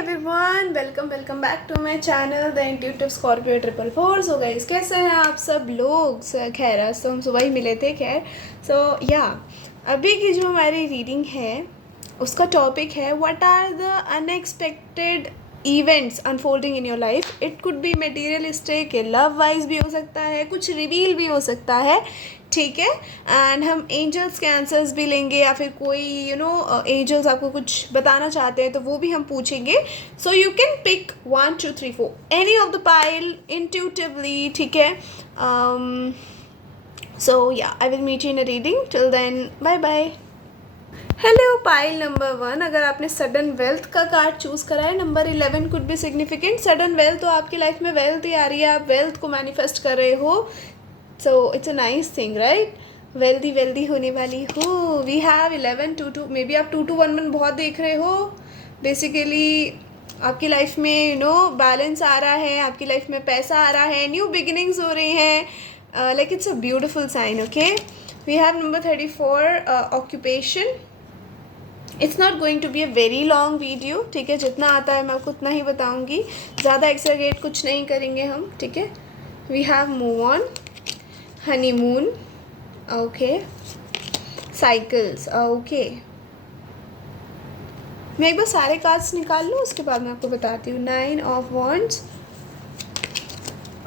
Everyone, welcome back to my channel the intuitive Scorpio 444। So guys, कैसे हैं आप सब लोग? खैर, आज तो हम सुबह ही मिले थे। खैर, अभी की जो हमारी रीडिंग है उसका टॉपिक है what are the unexpected events unfolding in your life. It could be materialistic, love wise भी हो सकता है, कुछ रिवील भी हो सकता है, ठीक है। एंड हम एंजल्स के आंसर्स भी लेंगे, या फिर कोई एंजल्स आपको कुछ बताना चाहते हैं तो वो भी हम पूछेंगे। So you can pick 1 2 3 4 any of the pile intuitively, ठीक है। So yeah, I will meet you in a reading. Till then, bye bye. Hello pile number 1, अगर आपने सडन वेल्थ का कार्ड चूज़ करा है, number 11 could be significant. Sudden wealth, तो आपकी life में वेल्थ ही आ रही है, आप वेल्थ को मैनिफेस्ट कर रहे हो। So it's a nice thing, right? Wealthy होने वाली हो। वी हैव 11 2 2, मे बी आप 2 2 1 1 बहुत देख रहे हो। बेसिकली आपकी लाइफ में बैलेंस आ रहा है, आपकी लाइफ में पैसा आ रहा है, न्यू बिगिनिंग्स हो रही हैं। Like it's a beautiful sign. Okay, we have number 34 occupation. It's not going to be a very long video, ठीक है। जितना आता है मैं आपको उतना ही बताऊंगी, ज़्यादा एक्सट्रागेट कुछ नहीं करेंगे हम, ठीक है। We have move on, honeymoon, okay, cycles, okay. मैं एक बार सारे कार्ड्स निकाल लूँ, उसके बाद मैं आपको बताती हूँ। 9 of wands,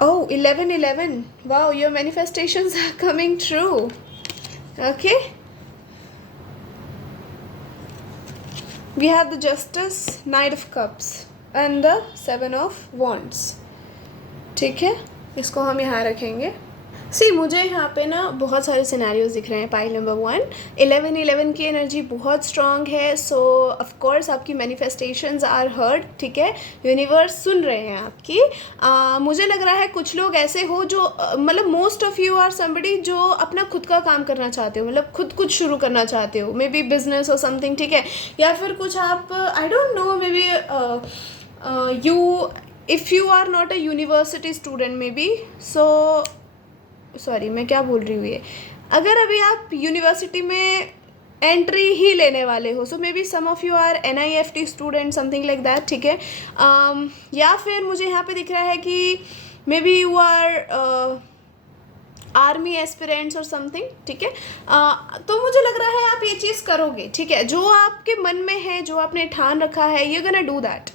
oh 11 wow, your manifestations are coming true, okay. We have the Justice, Knight of Cups and the 7 of Wands, ठीक है। इसको हम यहाँ रखेंगे। मुझे यहाँ पे ना बहुत सारे सिनेरियोज दिख रहे हैं। पाइल नंबर 1, 11 की एनर्जी बहुत स्ट्रॉन्ग है। सो ऑफ कोर्स आपकी मैनिफेस्टेशंस आर हर्ड, ठीक है। यूनिवर्स सुन रहे हैं आपकी। मुझे लग रहा है कुछ लोग ऐसे हो जो मतलब most of you are somebody जो अपना खुद का काम करना चाहते हो, मतलब खुद कुछ शुरू करना चाहते हो, मे बी बिजनेस और समथिंग, ठीक है। या फिर कुछ आप I don't know, may be you, if you are not a university student maybe, so sorry मैं क्या बोल रही हूँ ये, अगर अभी आप यूनिवर्सिटी में एंट्री ही लेने वाले हो, so may be some of you are NIFT student, something like that, ठीक है। या फिर मुझे यहाँ पे दिख रहा है कि may be you are army aspirants और समथिंग, ठीक है। तो मुझे लग रहा है आप ये चीज़ करोगे, ठीक है। जो आपके मन में है, जो आपने ठान रखा है, you gonna do that,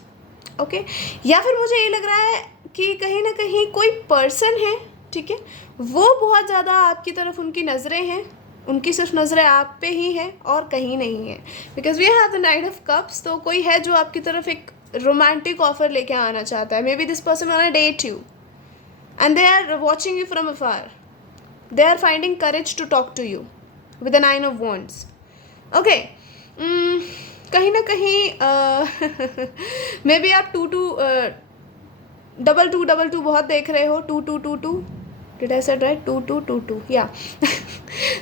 okay. या फिर मुझे ये लग रहा है कि कहीं ना कहीं कोई पर्सन है, ठीक है, वो बहुत ज़्यादा आपकी तरफ, उनकी नज़रें हैं, उनकी सिर्फ नज़रें आप पे ही हैं और कहीं नहीं है, because we have the knight of cups. तो कोई है जो आपकी तरफ एक रोमांटिक ऑफर लेके आना चाहता है। May be this person want to date you and they are watching you from afar, they are finding courage to talk to you with the 9 of wands, okay. कहीं ना कहीं मे बी आप 2 2 बहुत देख रहे हो। 2 2 2 2, डिड आई सेड राइट? 2 2 2 2, या।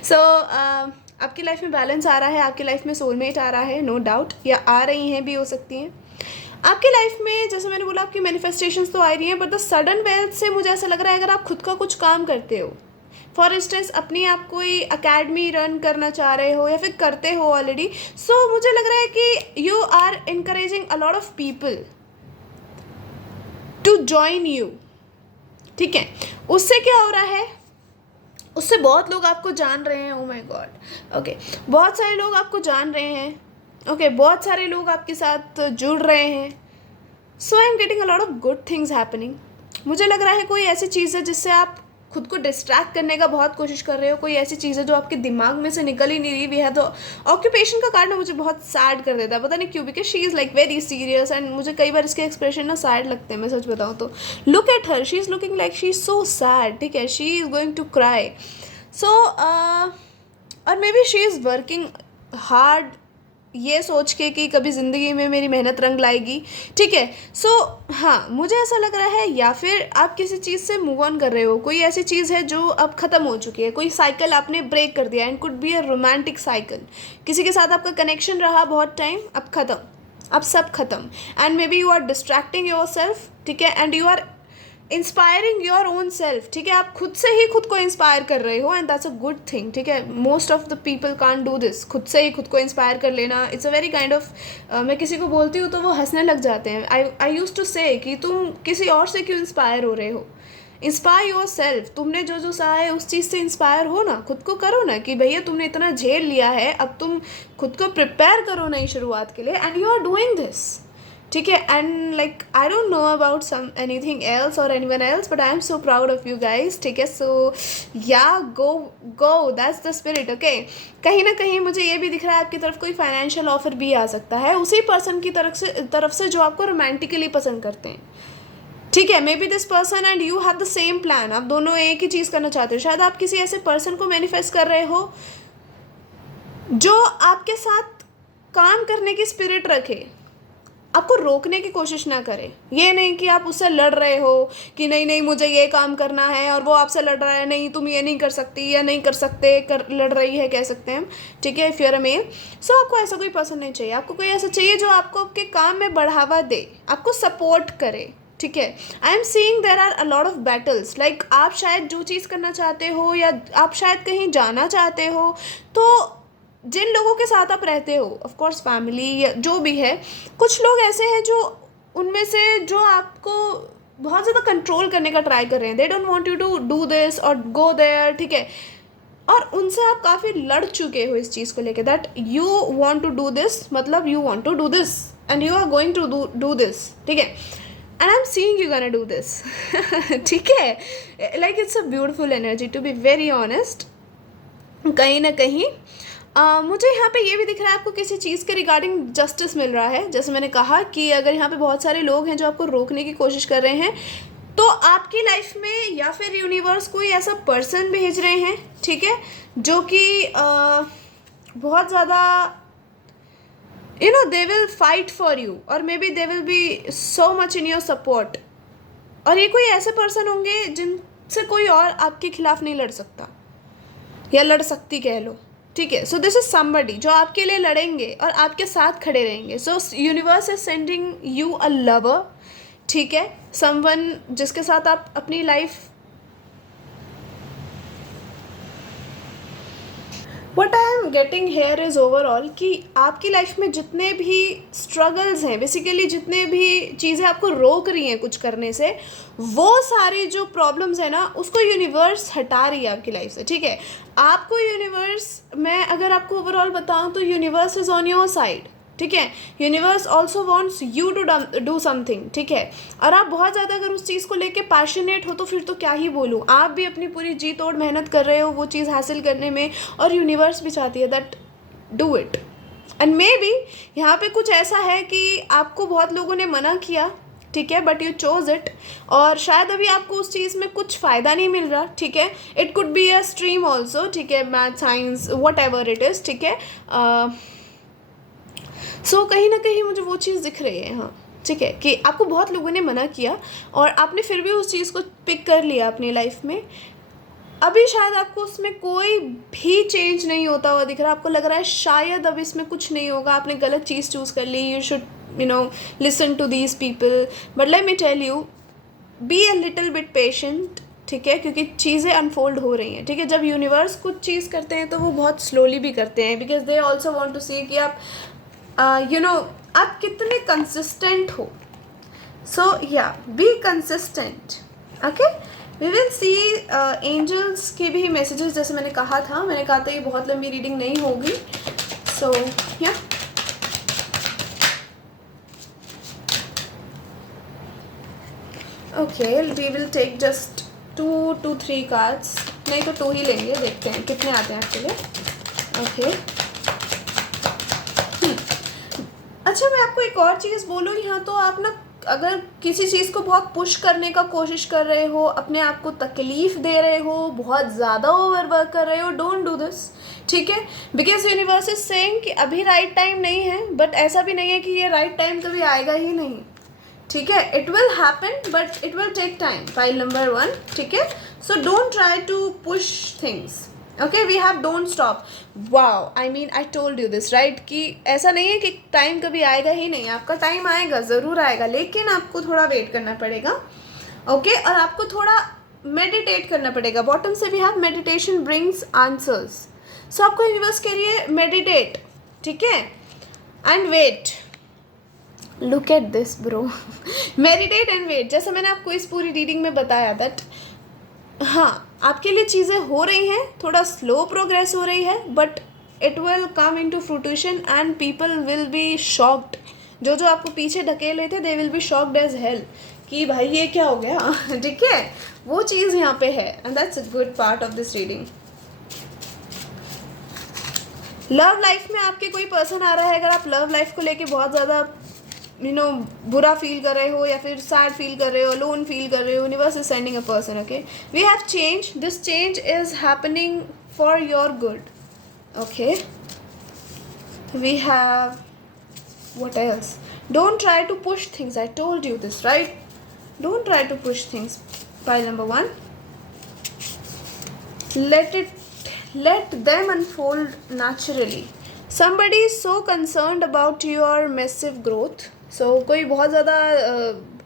सो आपकी लाइफ में बैलेंस आ रहा है, आपकी लाइफ में सोलमेट आ रहा है, नो डाउट, या आ रही हैं भी, हो सकती हैं आपकी लाइफ में। जैसे मैंने बोला, आपकी मैनिफेस्टेशंस तो आ रही हैं, बट द सडन वेल्थ से मुझे ऐसा लग रहा है अगर आप खुद का कुछ काम करते हो, फॉर इंस्टेंस अपनी आप कोई अकेडमी रन करना चाह रहे हो या फिर करते हो ऑलरेडी, सो मुझे लग रहा है कि you are encouraging a lot of people to join you, ठीक है। उससे क्या हो रहा है, उससे बहुत लोग आपको जान रहे हैं। ओह माय गॉड, ओके, बहुत सारे लोग आपको जान रहे हैं, ओके, बहुत सारे लोग आपके साथ जुड़ रहे हैं। So I am getting a lot of good things happening. मुझे लग रहा है कोई ऐसी चीज़ है जिससे आप खुद को डिस्ट्रैक्ट करने का बहुत कोशिश कर रहे हो, कोई ऐसी चीज़ है जो आपके दिमाग में से निकल ही नहीं रही। भी है तो ऑक्यूपेशन का कारण मुझे बहुत सैड कर देता है, पता नहीं क्यों, because she is like very serious and मुझे कई बार इसके एक्सप्रेशन ना सैड लगते हैं, मैं सच बताऊँ तो। Look at her, she is looking like she is so sad, ठीक है, she is going to cry. So और may be she is working hard, ये सोच के कि कभी ज़िंदगी में मेरी मेहनत रंग लाएगी, ठीक है। सो हाँ, मुझे ऐसा लग रहा है, या फिर आप किसी चीज़ से मूव ऑन कर रहे हो, कोई ऐसी चीज़ है जो अब ख़त्म हो चुकी है, कोई साइकिल आपने ब्रेक कर दिया, and could be a romantic cycle. किसी के साथ आपका कनेक्शन रहा बहुत टाइम, अब ख़त्म, अब सब ख़त्म, and may be you are distracting yourself, ठीक है, and you are inspiring your own self, ठीक है, आप खुद से ही खुद को इंस्पायर कर रहे हो, and that's a good thing, ठीक है। Most of the people can't do this, खुद से ही खुद को इंस्पायर कर लेना, it's a very kind of, मैं किसी को बोलती हूँ तो वो हंसने लग जाते हैं। आई यूज टू से कि तुम किसी और से क्यों इंस्पायर हो रहे हो, इंस्पायर योर सेल्फ, तुमने जो जो सहा है उस चीज़ से इंस्पायर हो ना, खुद को करो ना, कि भैया तुमने इतना झेल लिया है, अब तुम खुद को प्रिपेयर करो नई शुरुआत के लिए, and you are doing this, ठीक है। And like I don't know about some anything else और anyone else, but I am so proud of you guys, ठीक है। So yeah go go, that's the spirit, okay. कहीं ना कहीं मुझे ये भी दिख रहा है आपकी तरफ कोई फाइनेंशियल ऑफर भी आ सकता है उसी पर्सन की तरफ से जो आपको रोमांटिकली पसंद करते हैं, ठीक है। May be this person and you have the same plan, आप दोनों एक ही चीज़ करना चाहते हो। शायद आप किसी ऐसे पर्सन को मैनिफेस्ट कर रहे हो जो आपके साथ काम करने की स्पिरिट रखे, आपको रोकने की कोशिश ना करे। ये नहीं कि आप उससे लड़ रहे हो कि नहीं नहीं मुझे ये काम करना है, और वो आपसे लड़ रहा है नहीं तुम ये नहीं कर सकती या नहीं कर सकते, लड़ रही है कह सकते हैं हम, ठीक है, if you are a male. So आपको ऐसा कोई पर्सन नहीं चाहिए, आपको कोई ऐसा चाहिए जो आपको आपके काम में बढ़ावा दे, आपको सपोर्ट करे, ठीक है। I am seeing there are a lot of battles, like आप शायद जो चीज़ करना चाहते हो या आप शायद कहीं जाना चाहते हो, तो जिन लोगों के साथ आप रहते हो, ऑफ कोर्स फैमिली या जो भी है, कुछ लोग ऐसे हैं जो उनमें से जो आपको बहुत ज़्यादा कंट्रोल करने का ट्राई कर रहे हैं, they don't want you to do this और गो देयर, ठीक है। और उनसे आप काफ़ी लड़ चुके हो इस चीज़ को लेके, that you want to do this, मतलब you want to do this and you are going to do this, ठीक है। And I am seeing you gonna do this, ठीक है। Like it's a beautiful energy to be very honest. कहीं ना कहीं मुझे यहाँ पे ये भी दिख रहा है आपको किसी चीज़ के रिगार्डिंग जस्टिस मिल रहा है। जैसे मैंने कहा कि अगर यहाँ पे बहुत सारे लोग हैं जो आपको रोकने की कोशिश कर रहे हैं, तो आपकी लाइफ में या फिर यूनिवर्स कोई ऐसा पर्सन भेज रहे हैं, ठीक है, जो कि बहुत ज़्यादा they will fight for you, और may B they will be so much in your support. और ये कोई ऐसे पर्सन होंगे जिनसे कोई और आपके खिलाफ नहीं लड़ सकता या लड़ सकती कह लो, ठीक है। सो दिस इज समबडी जो आपके लिए लड़ेंगे और आपके साथ खड़े रहेंगे। सो universe is sending you a lover, ठीक है, समवन जिसके साथ आप अपनी life, what I am getting here is overall कि आपकी लाइफ में जितने भी स्ट्रगल्स हैं, बेसिकली जितने भी चीज़ें आपको रोक रही हैं कुछ करने से, वो सारी जो प्रॉब्लम्स हैं ना, उसको यूनिवर्स हटा रही है आपकी लाइफ से, ठीक है। आपको यूनिवर्स, मैं अगर आपको ओवरऑल बताऊं तो universe is on your side, ठीक है। Universe also wants you to do something, ठीक है। और आप बहुत ज़्यादा अगर उस चीज़ को लेके पैशनेट हो तो फिर तो क्या ही बोलूँ, आप भी अपनी पूरी जी तोड़ मेहनत कर रहे हो वो चीज़ हासिल करने में, और यूनिवर्स भी चाहती है that do it. And may be यहाँ पे कुछ ऐसा है कि आपको बहुत लोगों ने मना किया, ठीक है, बट यू चोज इट, और शायद अभी आपको उस चीज़ में कुछ फ़ायदा नहीं मिल रहा, ठीक है। It could be a stream also, ठीक है, math science what ever it is, ठीक है। सो कहीं ना कहीं मुझे वो चीज़ दिख रही है, हाँ, ठीक है, कि आपको बहुत लोगों ने मना किया और आपने फिर भी उस चीज़ को पिक कर लिया अपनी लाइफ में। अभी शायद आपको उसमें कोई भी चेंज नहीं होता हुआ दिख रहा, आपको लग रहा है शायद अब इसमें कुछ नहीं होगा, आपने गलत चीज़ चूज़ कर ली, you should listen to these people, but let me tell you, be a little bit patient, ठीक है, क्योंकि चीज़ें अनफोल्ड हो रही हैं, ठीक है। जब यूनिवर्स कुछ चीज़ करते हैं तो वो बहुत स्लोली भी करते हैं, because they also want to see कि आप आप कितने कंसिस्टेंट हो। So yeah be consistent, okay. We will see angels के भी मैसेजेस, जैसे मैंने कहा था ये बहुत लंबी रीडिंग नहीं होगी। So yeah okay, we will take just 2 to 3 cards, नहीं तो 2 ही लेंगे, देखते हैं कितने आते हैं आपके लिए, ओके। अच्छा, मैं आपको एक और चीज़ बोलूँ यहाँ, तो आप ना अगर किसी चीज़ को बहुत पुश करने का कोशिश कर रहे हो, अपने आप को तकलीफ़ दे रहे हो, बहुत ज़्यादा ओवर वर्क कर रहे हो, डोंट डू दिस, ठीक है। बिकॉज यूनिवर्स इज सेइंग कि अभी राइट टाइम नहीं है, बट ऐसा भी नहीं है कि ये राइट टाइम कभी आएगा ही नहीं, ठीक है। It will happen but it will take time, file number 1, ठीक है। So don't try to push things, okay, we have don't stop. Wow, I mean I told you this right, कि ऐसा नहीं है कि टाइम कभी आएगा ही नहीं, आपका टाइम आएगा, ज़रूर आएगा, लेकिन आपको थोड़ा वेट करना पड़ेगा, ओके और आपको थोड़ा मेडिटेट करना पड़ेगा. बॉटम से भी have meditation brings answers. So आपको यूनिवर्स कह रही है मेडिटेट, ठीक है, and wait. Look at this bro. Meditate and wait. जैसे मैंने आपको इस पूरी रीडिंग में बताया दैट हाँ आपके लिए चीज़ें हो रही हैं, थोड़ा स्लो प्रोग्रेस हो रही है, but it will come in to fruition and people will be shocked. जो जो आपको पीछे ढकेले थे they will be shocked as hell कि भाई ये क्या हो गया. ठीक है, वो चीज़ यहाँ पे है and that's a good part of this reading. Love life में आपके कोई पर्सन आ रहा है. अगर आप लव लाइफ को लेके बहुत ज़्यादा बुरा फील कर रहे हो या फिर सैड फील कर रहे हो, लोन फील कर रहे हो, universe is sending a person. Okay, we have change. This change is happening for your good. Okay, we have what else? Don't try to push things. I told you this, right? Don't try to push things. Pile number 1. Let them unfold naturally. Somebody is so concerned about your massive growth. So कोई बहुत ज़्यादा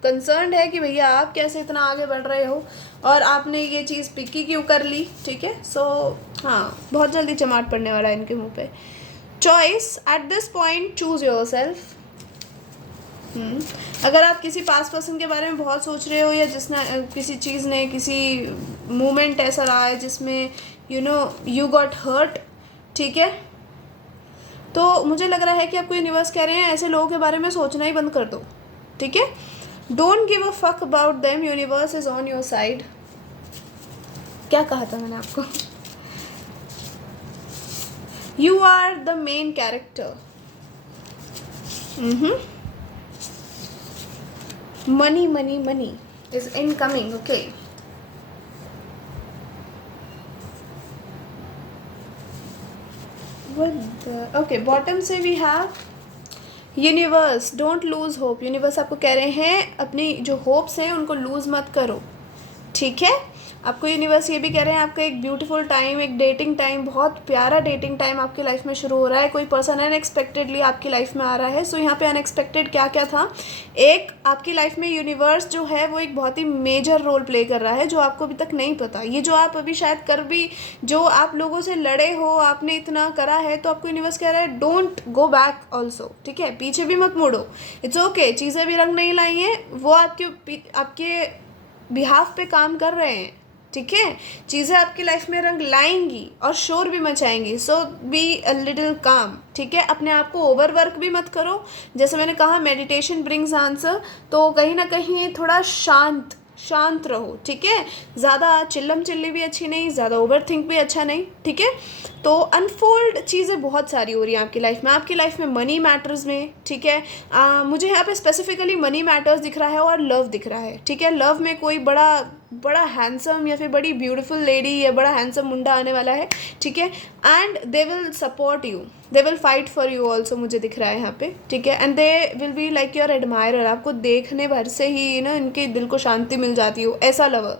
concern है कि भैया आप कैसे इतना आगे बढ़ रहे हो और आपने ये चीज़ पिकी क्यों कर ली. ठीक है, सो हाँ बहुत जल्दी चमाट पड़ने वाला है इनके मुंह पे. Choice at this point choose your self. अगर आप किसी पास पर्सन के बारे में बहुत सोच रहे हो या जिसने किसी चीज़ ने किसी मोमेंट ऐसा रहा है जिसमें यू गॉट हर्ट, ठीक है, तो मुझे लग रहा है कि आपको यूनिवर्स कह रहे हैं ऐसे लोगों के बारे में सोचना ही बंद कर दो. ठीक है, don't give a fuck about them. Universe is on your side. क्या कहा था मैंने आपको? You are the main character. Money is incoming. Okay. Okay, bottom से we have universe. Don't lose hope. Universe आपको कह रहे हैं अपनी जो होप्स हैं उनको लूज मत करो. ठीक है, आपको यूनिवर्स ये भी कह रहे हैं आपका एक ब्यूटीफुल टाइम, एक डेटिंग टाइम, बहुत प्यारा डेटिंग टाइम आपकी लाइफ में शुरू हो रहा है. कोई पर्सन अनएक्सपेक्टेडली आपकी लाइफ में आ रहा है. सो यहाँ पे अनएक्सपेक्टेड क्या क्या था. एक, आपकी लाइफ में यूनिवर्स जो है वो एक बहुत ही मेजर रोल प्ले कर रहा है जो आपको अभी तक नहीं पता. ये जो आप अभी शायद कर भी, जो आप लोगों से लड़े हो, आपने इतना करा है, तो आपको यूनिवर्स कह रहा है डोंट गो बैक ऑल्सो. ठीक है, पीछे भी मत मुड़ो. It's okay. चीज़ें भी रंग नहीं लाई हैं, वो आपके बिहाफ पे काम कर रहे हैं. ठीक है, चीज़ें आपकी लाइफ में रंग लाएंगी और शोर भी मचाएंगी. सो बी अ लिटिल काम. ठीक है, अपने आप को ओवरवर्क भी मत करो. जैसे मैंने कहा मेडिटेशन ब्रिंग्स आंसर, तो कहीं ना कहीं थोड़ा शांत रहो. ठीक है, ज़्यादा चिल्लम चिल्ली भी अच्छी नहीं, ज़्यादा ओवर थिंक भी अच्छा नहीं. ठीक है, तो अनफोल्ड चीज़ें बहुत सारी हो रही हैं आपकी लाइफ में. आपकी लाइफ में मनी मैटर्स में, ठीक है, मुझे यहाँ पे स्पेसिफिकली मनी मैटर्स दिख रहा है और लव दिख रहा है. ठीक है, लव में कोई बड़ा हैंडसम या फिर बड़ी ब्यूटीफुल लेडी या बड़ा हैंडसम मुंडा आने वाला है. ठीक है, and they will support you, they will fight for you also, मुझे दिख रहा है यहाँ पे. ठीक है, and they will be like your admirer. आपको देखने भर से ही इनके दिल को शांति मिल जाती हो, ऐसा लवर.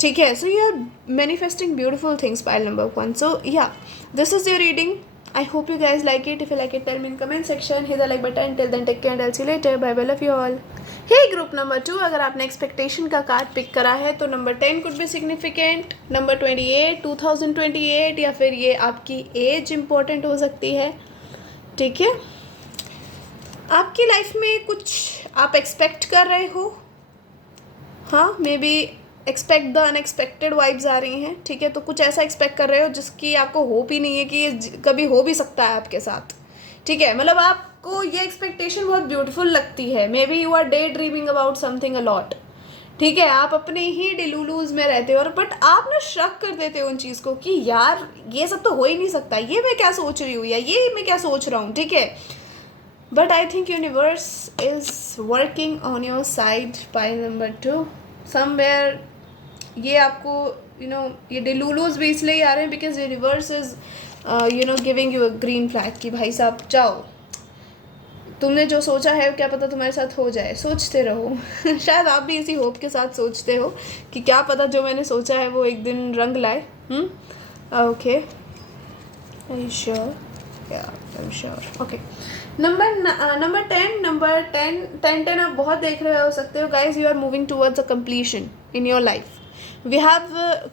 ठीक है, so you are manifesting beautiful things. Pile number 1. So yeah this is your reading. I hope you guys like it. If you like it, tell me in comment section. Hit the like button. Till then, take care and I'll see you later. Bye bye. Love you all. Hey, group number 2. अगर आपने expectation का card pick करा है तो number 10 could be significant. Number 28, 2028, या फिर ये आपकी एज इम्पोर्टेंट हो सकती है. ठीक है, आपकी लाइफ में कुछ आप एक्सपेक्ट कर रहे हो. हाँ, may be expect the unexpected vibes आ रही हैं. ठीक है, तो कुछ ऐसा एक्सपेक्ट कर रहे हो जिसकी आपको होप ही नहीं है कि ये कभी हो भी सकता है आपके साथ. ठीक है, मतलब आपको ये एक्सपेक्टेशन बहुत ब्यूटीफुल लगती है. May be you are daydreaming about something a lot. ठीक है, आप अपने ही डिलूलूज में रहते हो, और बट आप ना शक कर देते हो उन चीज़ को कि यार ये सब तो हो ही नहीं सकता, ये मैं क्या सोच रही हूँ या ये मैं क्या सोच रहा हूँ. ठीक है, but I think universe is working on your side. Pile number 2. Somewhere ये आपको ये डिलूलूज भी इसलिए आ रहे हैं because universe is giving you a green flag कि भाई साहब जाओ, तुमने जो सोचा है क्या पता तुम्हारे साथ हो जाए. सोचते रहो. शायद आप भी इसी होप के साथ सोचते हो कि क्या पता जो मैंने सोचा है वो एक दिन रंग लाए. Okay, I am sure. Okay, number 10, number 10 आप बहुत देख रहे हो सकते हो guys, you are moving towards a completion in your life. We have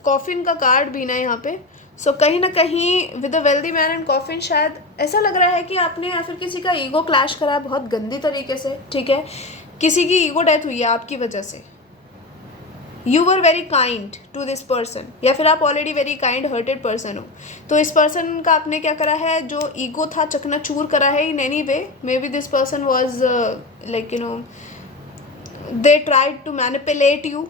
coffin का कार्ड भी ना यहाँ पे। सो कहीं ना कहीं with a wealthy man and coffin, शायद ऐसा लग रहा है कि आपने या फिर किसी का ईगो क्लैश करा है बहुत गंदी तरीके से, ठीक है। किसी की ईगो डेथ हुई है आपकी वजह से। You were very kind to this person, या फिर आप already very kind hearted person हो। तो इस पर्सन का आपने क्या करा है, जो ईगो था चकनाचूर करा है in any way. May B this person was like they tried to manipulate you,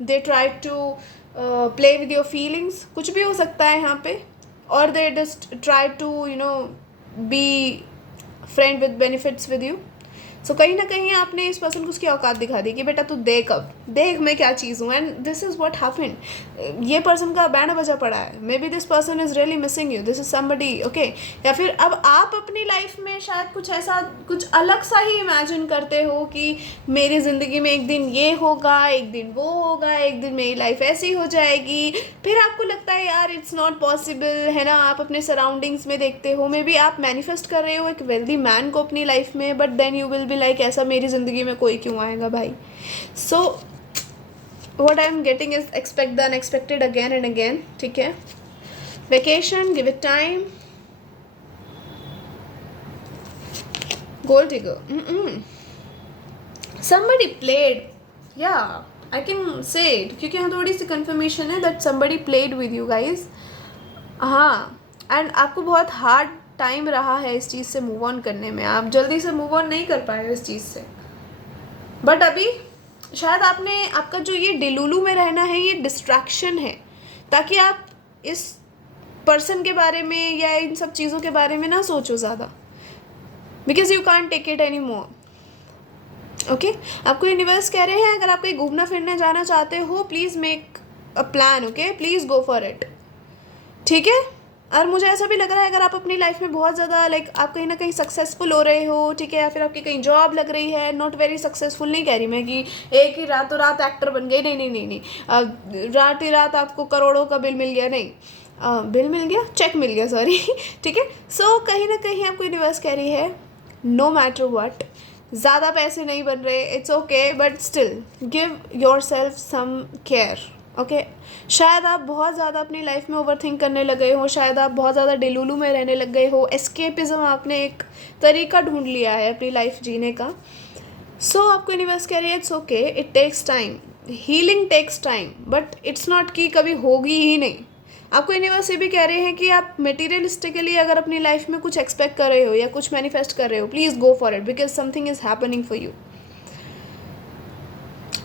they tried to play with your feelings, कुछ भी हो सकता है यहाँ पे। और they just try to be friend with benefits with you. So कहीं ना कहीं आपने इस पर्सन को उसकी औकात दिखा दी कि बेटा तू देख, अब देख मैं क्या चीज़ हूँ, and this is what happened. ये पर्सन का बैंड बजा पड़ा है। May be this person is really missing you, this is somebody, okay. या फिर अब आप अपनी लाइफ में शायद कुछ ऐसा, कुछ अलग सा ही इमेजिन करते हो कि मेरी ज़िंदगी में एक दिन ये होगा, एक दिन वो होगा, एक दिन मेरी लाइफ ऐसी हो जाएगी। फिर आपको लगता है यार इट्स नॉट पॉसिबल, है ना। आप अपने सराउंडिंग्स में देखते हो, मे बी आप मैनिफेस्ट कर रहे हो एक वेल्दी मैन को अपनी लाइफ में, but then you will be like ऐसा मेरी ज़िंदगी में कोई क्यों आएगा भाई। So what I am getting is expect the unexpected again and again, ठीक है। Vacation, give it time, gold digger, somebody played, yeah I can say it, क्योंकि यहाँ थोड़ी सी कंफर्मेशन है that somebody played with you guys। हाँ, and आपको बहुत hard time रहा है इस चीज़ से मूव ऑन करने में। आप जल्दी से मूव ऑन नहीं कर पाए हो इस चीज़ से, बट अभी शायद आपने, आपका जो ये डिलूलू में रहना है ये डिस्ट्रैक्शन है, ताकि आप इस पर्सन के बारे में या इन सब चीज़ों के बारे में ना सोचो ज़्यादा, because you can't take it any more, okay. आपको यूनिवर्स कह रहे हैं अगर आप कहीं घूमना फिरने जाना चाहते हो, please make a plan, okay, please go for it, ठीक है। और मुझे ऐसा भी लग रहा है अगर आप अपनी लाइफ में बहुत ज़्यादा लाइक आप कहीं ना कहीं सक्सेसफुल हो रहे हो, ठीक है, या फिर आपकी कहीं जॉब लग रही है, नॉट वेरी सक्सेसफुल नहीं कह रही मैं कि एक ही रातों रात एक्टर बन गई, नहीं नहीं नहीं नहीं, रात ही रात आपको करोड़ों का बिल मिल गया, नहीं, बिल मिल गया, चेक मिल गया, सॉरी, ठीक है। सो कहीं ना कहीं आपको यूनिवर्स कह रही है नो मैटर वट, ज़्यादा पैसे नहीं बन रहे, it's okay, but still give yourself some care, okay. शायद आप बहुत ज़्यादा अपनी लाइफ में ओवरथिंक करने लग गए हो, शायद आप बहुत ज़्यादा डिलूलू में रहने लग गए हो, एस्केपिज्म आपने एक तरीका ढूंढ लिया है अपनी लाइफ जीने का। सो आपको यूनिवर्स कह रही है it's okay, it takes time, healing takes time, but it's not कि कभी होगी ही नहीं। आपको यूनिवर्स ये भी कह रहे हैं कि आप मटेरियलिस्टिकली अगर अपनी लाइफ में कुछ एक्सपेक्ट कर रहे हो या कुछ मैनिफेस्ट कर रहे हो, please go for it, because something is happening for you.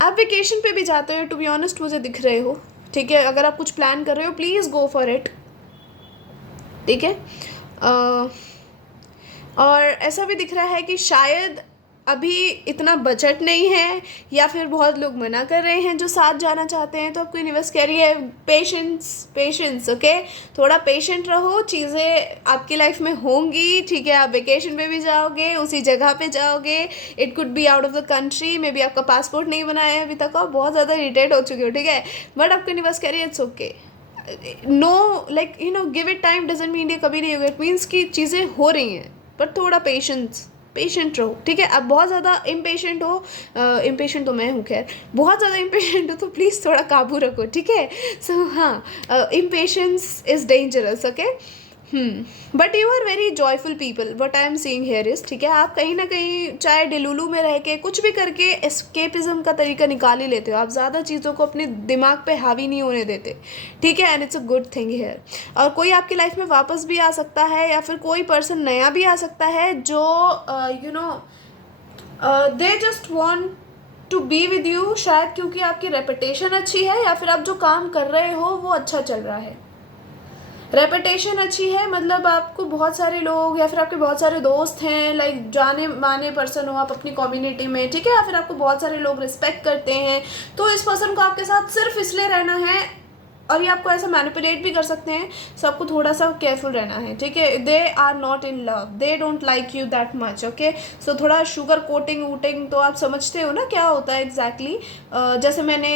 आप वेकेशन पे भी जाते हो, टू बी ऑनेस्ट मुझे दिख रहे हो, ठीक है। अगर आप कुछ प्लान कर रहे हो, प्लीज़ गो फॉर इट, ठीक है। और ऐसा भी दिख रहा है कि शायद अभी इतना बजट नहीं है, या फिर बहुत लोग मना कर रहे हैं जो साथ जाना चाहते हैं। तो आपको यूनिवर्स कह रही है पेशेंस, पेशेंस, ओके। थोड़ा पेशेंट रहो, चीज़ें आपकी लाइफ में होंगी, ठीक है। आप वेकेशन पे भी जाओगे, उसी जगह पे जाओगे, it could be out of the country, may be आपका पासपोर्ट नहीं बनाया है अभी तक, आप बहुत ज़्यादा इरिटेट हो चुके हो, ठीक है। बट आपको यूनिवर्स कह रही है it's okay, no, like give it time doesn't mean ये कभी नहीं होगा, इट मीन्स कि चीज़ें हो रही हैं, पर थोड़ा पेशेंट रहो, ठीक है। आप बहुत ज़्यादा इम्पेशेंट हो, इम्पेशेंट तो मैं हूँ, खैर बहुत ज़्यादा इम्पेशेंट हो तो प्लीज़ थोड़ा काबू रखो, ठीक है। सो हाँ, impatience is dangerous, okay. But you are very joyful people, what I am seeing here is, ठीक है। आप कहीं ना कहीं चाहे डिलूलू में रह के कुछ भी करके एस्केपिज्म का तरीका निकाल ही लेते हो, आप ज़्यादा चीज़ों को अपने दिमाग पे हावी नहीं होने देते, ठीक है। And it's a good thing here. और कोई आपकी लाइफ में वापस भी आ सकता है, या फिर कोई पर्सन नया भी आ सकता है जो they just want to be with you, शायद क्योंकि आपकी रेपुटेशन अच्छी है, या फिर आप जो काम कर रहे हो वो अच्छा चल रहा है। रेपुटेशन अच्छी है मतलब आपको बहुत सारे लोग या फिर आपके बहुत सारे दोस्त हैं, लाइक जाने माने पर्सन हो आप अपनी कम्युनिटी में, ठीक है। या फिर आपको बहुत सारे लोग रिस्पेक्ट करते हैं, तो इस पर्सन को आपके साथ सिर्फ इसलिए रहना है, और ये आपको ऐसा मैनिपुलेट भी कर सकते हैं। सो आपको थोड़ा सा केयरफुल रहना है, ठीक है। They are not in love, they don't like you that much, okay. So थोड़ा शुगर कोटिंग वूटिंग तो आप समझते हो ना क्या होता है एग्जैक्टली। जैसे मैंने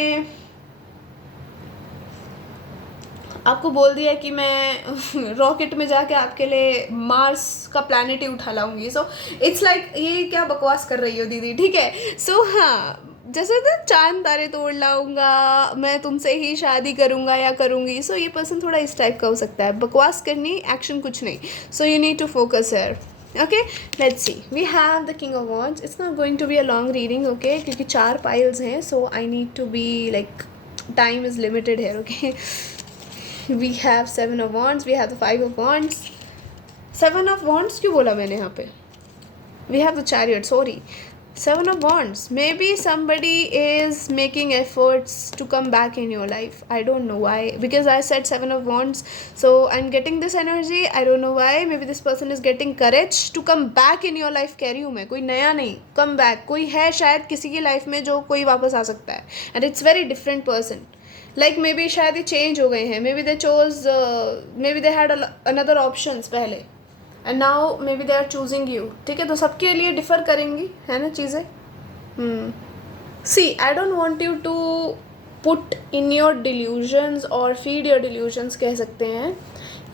आपको बोल दिया कि मैं रॉकेट में जाके आपके लिए मार्स का प्लैनेट ही उठा लाऊंगी। सो इट्स लाइक ये क्या बकवास कर रही हो दीदी, ठीक है। सो हाँ, जैसे तो चांद तारे तोड़ लाऊंगा, मैं तुमसे ही शादी करूंगा या करूंगी। सो ये पर्सन थोड़ा इस टाइप का हो सकता है, बकवास करनी, एक्शन कुछ नहीं। So you need to focus here. Okay, let's see. We have the King of Wands. It's not going to be a long reading, okay? क्योंकि 4 piles हैं, so I need to be like, time is limited here, okay? We have 7 of Wands. We have the 5 of Wands. 7 of Wands क्यों बोला मैंने यहाँ पे? We have the Chariot. Sorry. 7 of Wands. Maybe somebody is making efforts to come back in your life. I don't know why. Because I said 7 of Wands. So I'm getting this energy. I don't know why. Maybe this person is getting courage to come back in your life. कह रही हूँ मैं, कोई नया नहीं, come back. कोई है शायद किसी की लाइफ में जो कोई वापस आ सकता है. And it's very different person. Like maybe शायद ये चेंज हो गए हैं. Maybe they chose, maybe they had another options पहले. And now may be they are choosing you, ठीक है। तो सबके लिए डिफ़र करेंगी, है ना चीज़ें। See I don't want you to put in your delusions और फीड योर डिल्यूजन्स कह सकते हैं,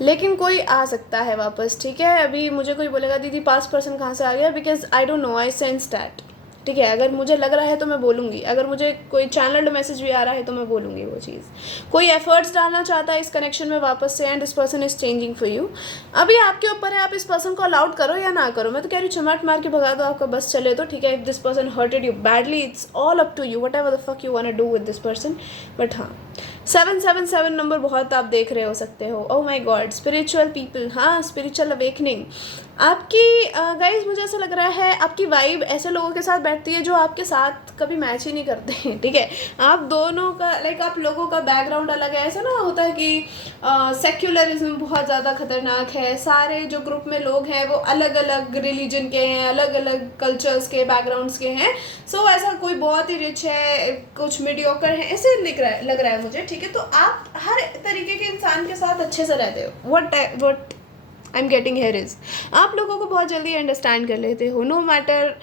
लेकिन कोई आ सकता है वापस, ठीक है। अभी मुझे कोई बोलेगा दीदी 5% कहाँ से आ गया, because I don't no, I sense that, ठीक है। अगर मुझे लग रहा है तो मैं बोलूँगी, अगर मुझे कोई चैनल्ड मैसेज भी आ रहा है तो मैं बोलूँगी वो चीज़। कोई एफर्ट्स डालना चाहता है इस कनेक्शन में वापस से, and this person is changing for you. अभी आपके ऊपर है, आप इस पर्सन को अलाउड करो या ना करो। मैं तो कह रही हूँ चमाट मार के भगा दो, आपका बस चले तो, ठीक है। If this person hurted you badly, it's all up to you, whatever the fuck you want to do with this person. But हाँ, 777 नंबर बहुत आप देख रहे हो सकते हो। ओह माय गॉड, स्पिरिचुअल पीपल, हाँ, स्पिरिचुअल अवेकनिंग आपकी। गाइज मुझे ऐसा लग रहा है आपकी वाइब ऐसे लोगों के साथ बैठती है जो आपके साथ कभी मैच ही नहीं करते हैं, ठीक है। आप दोनों का लाइक आप लोगों का बैकग्राउंड अलग है। ऐसा ना होता है कि सेक्युलरिज्म बहुत ज़्यादा खतरनाक है, सारे जो ग्रुप में लोग हैं वो अलग अलग रिलीजन के हैं, अलग अलग कल्चर्स के, बैकग्राउंड्स के हैं। सो ऐसा कोई बहुत ही रिच है, कुछ मीडियोकर है, ऐसे लग रहा है मुझे, ठीक है। तो आप हर तरीके के इंसान के साथ अच्छे से रहते हो। What I am getting here is, आप लोगों को बहुत जल्दी अंडरस्टैंड कर लेते हो, नो मैटर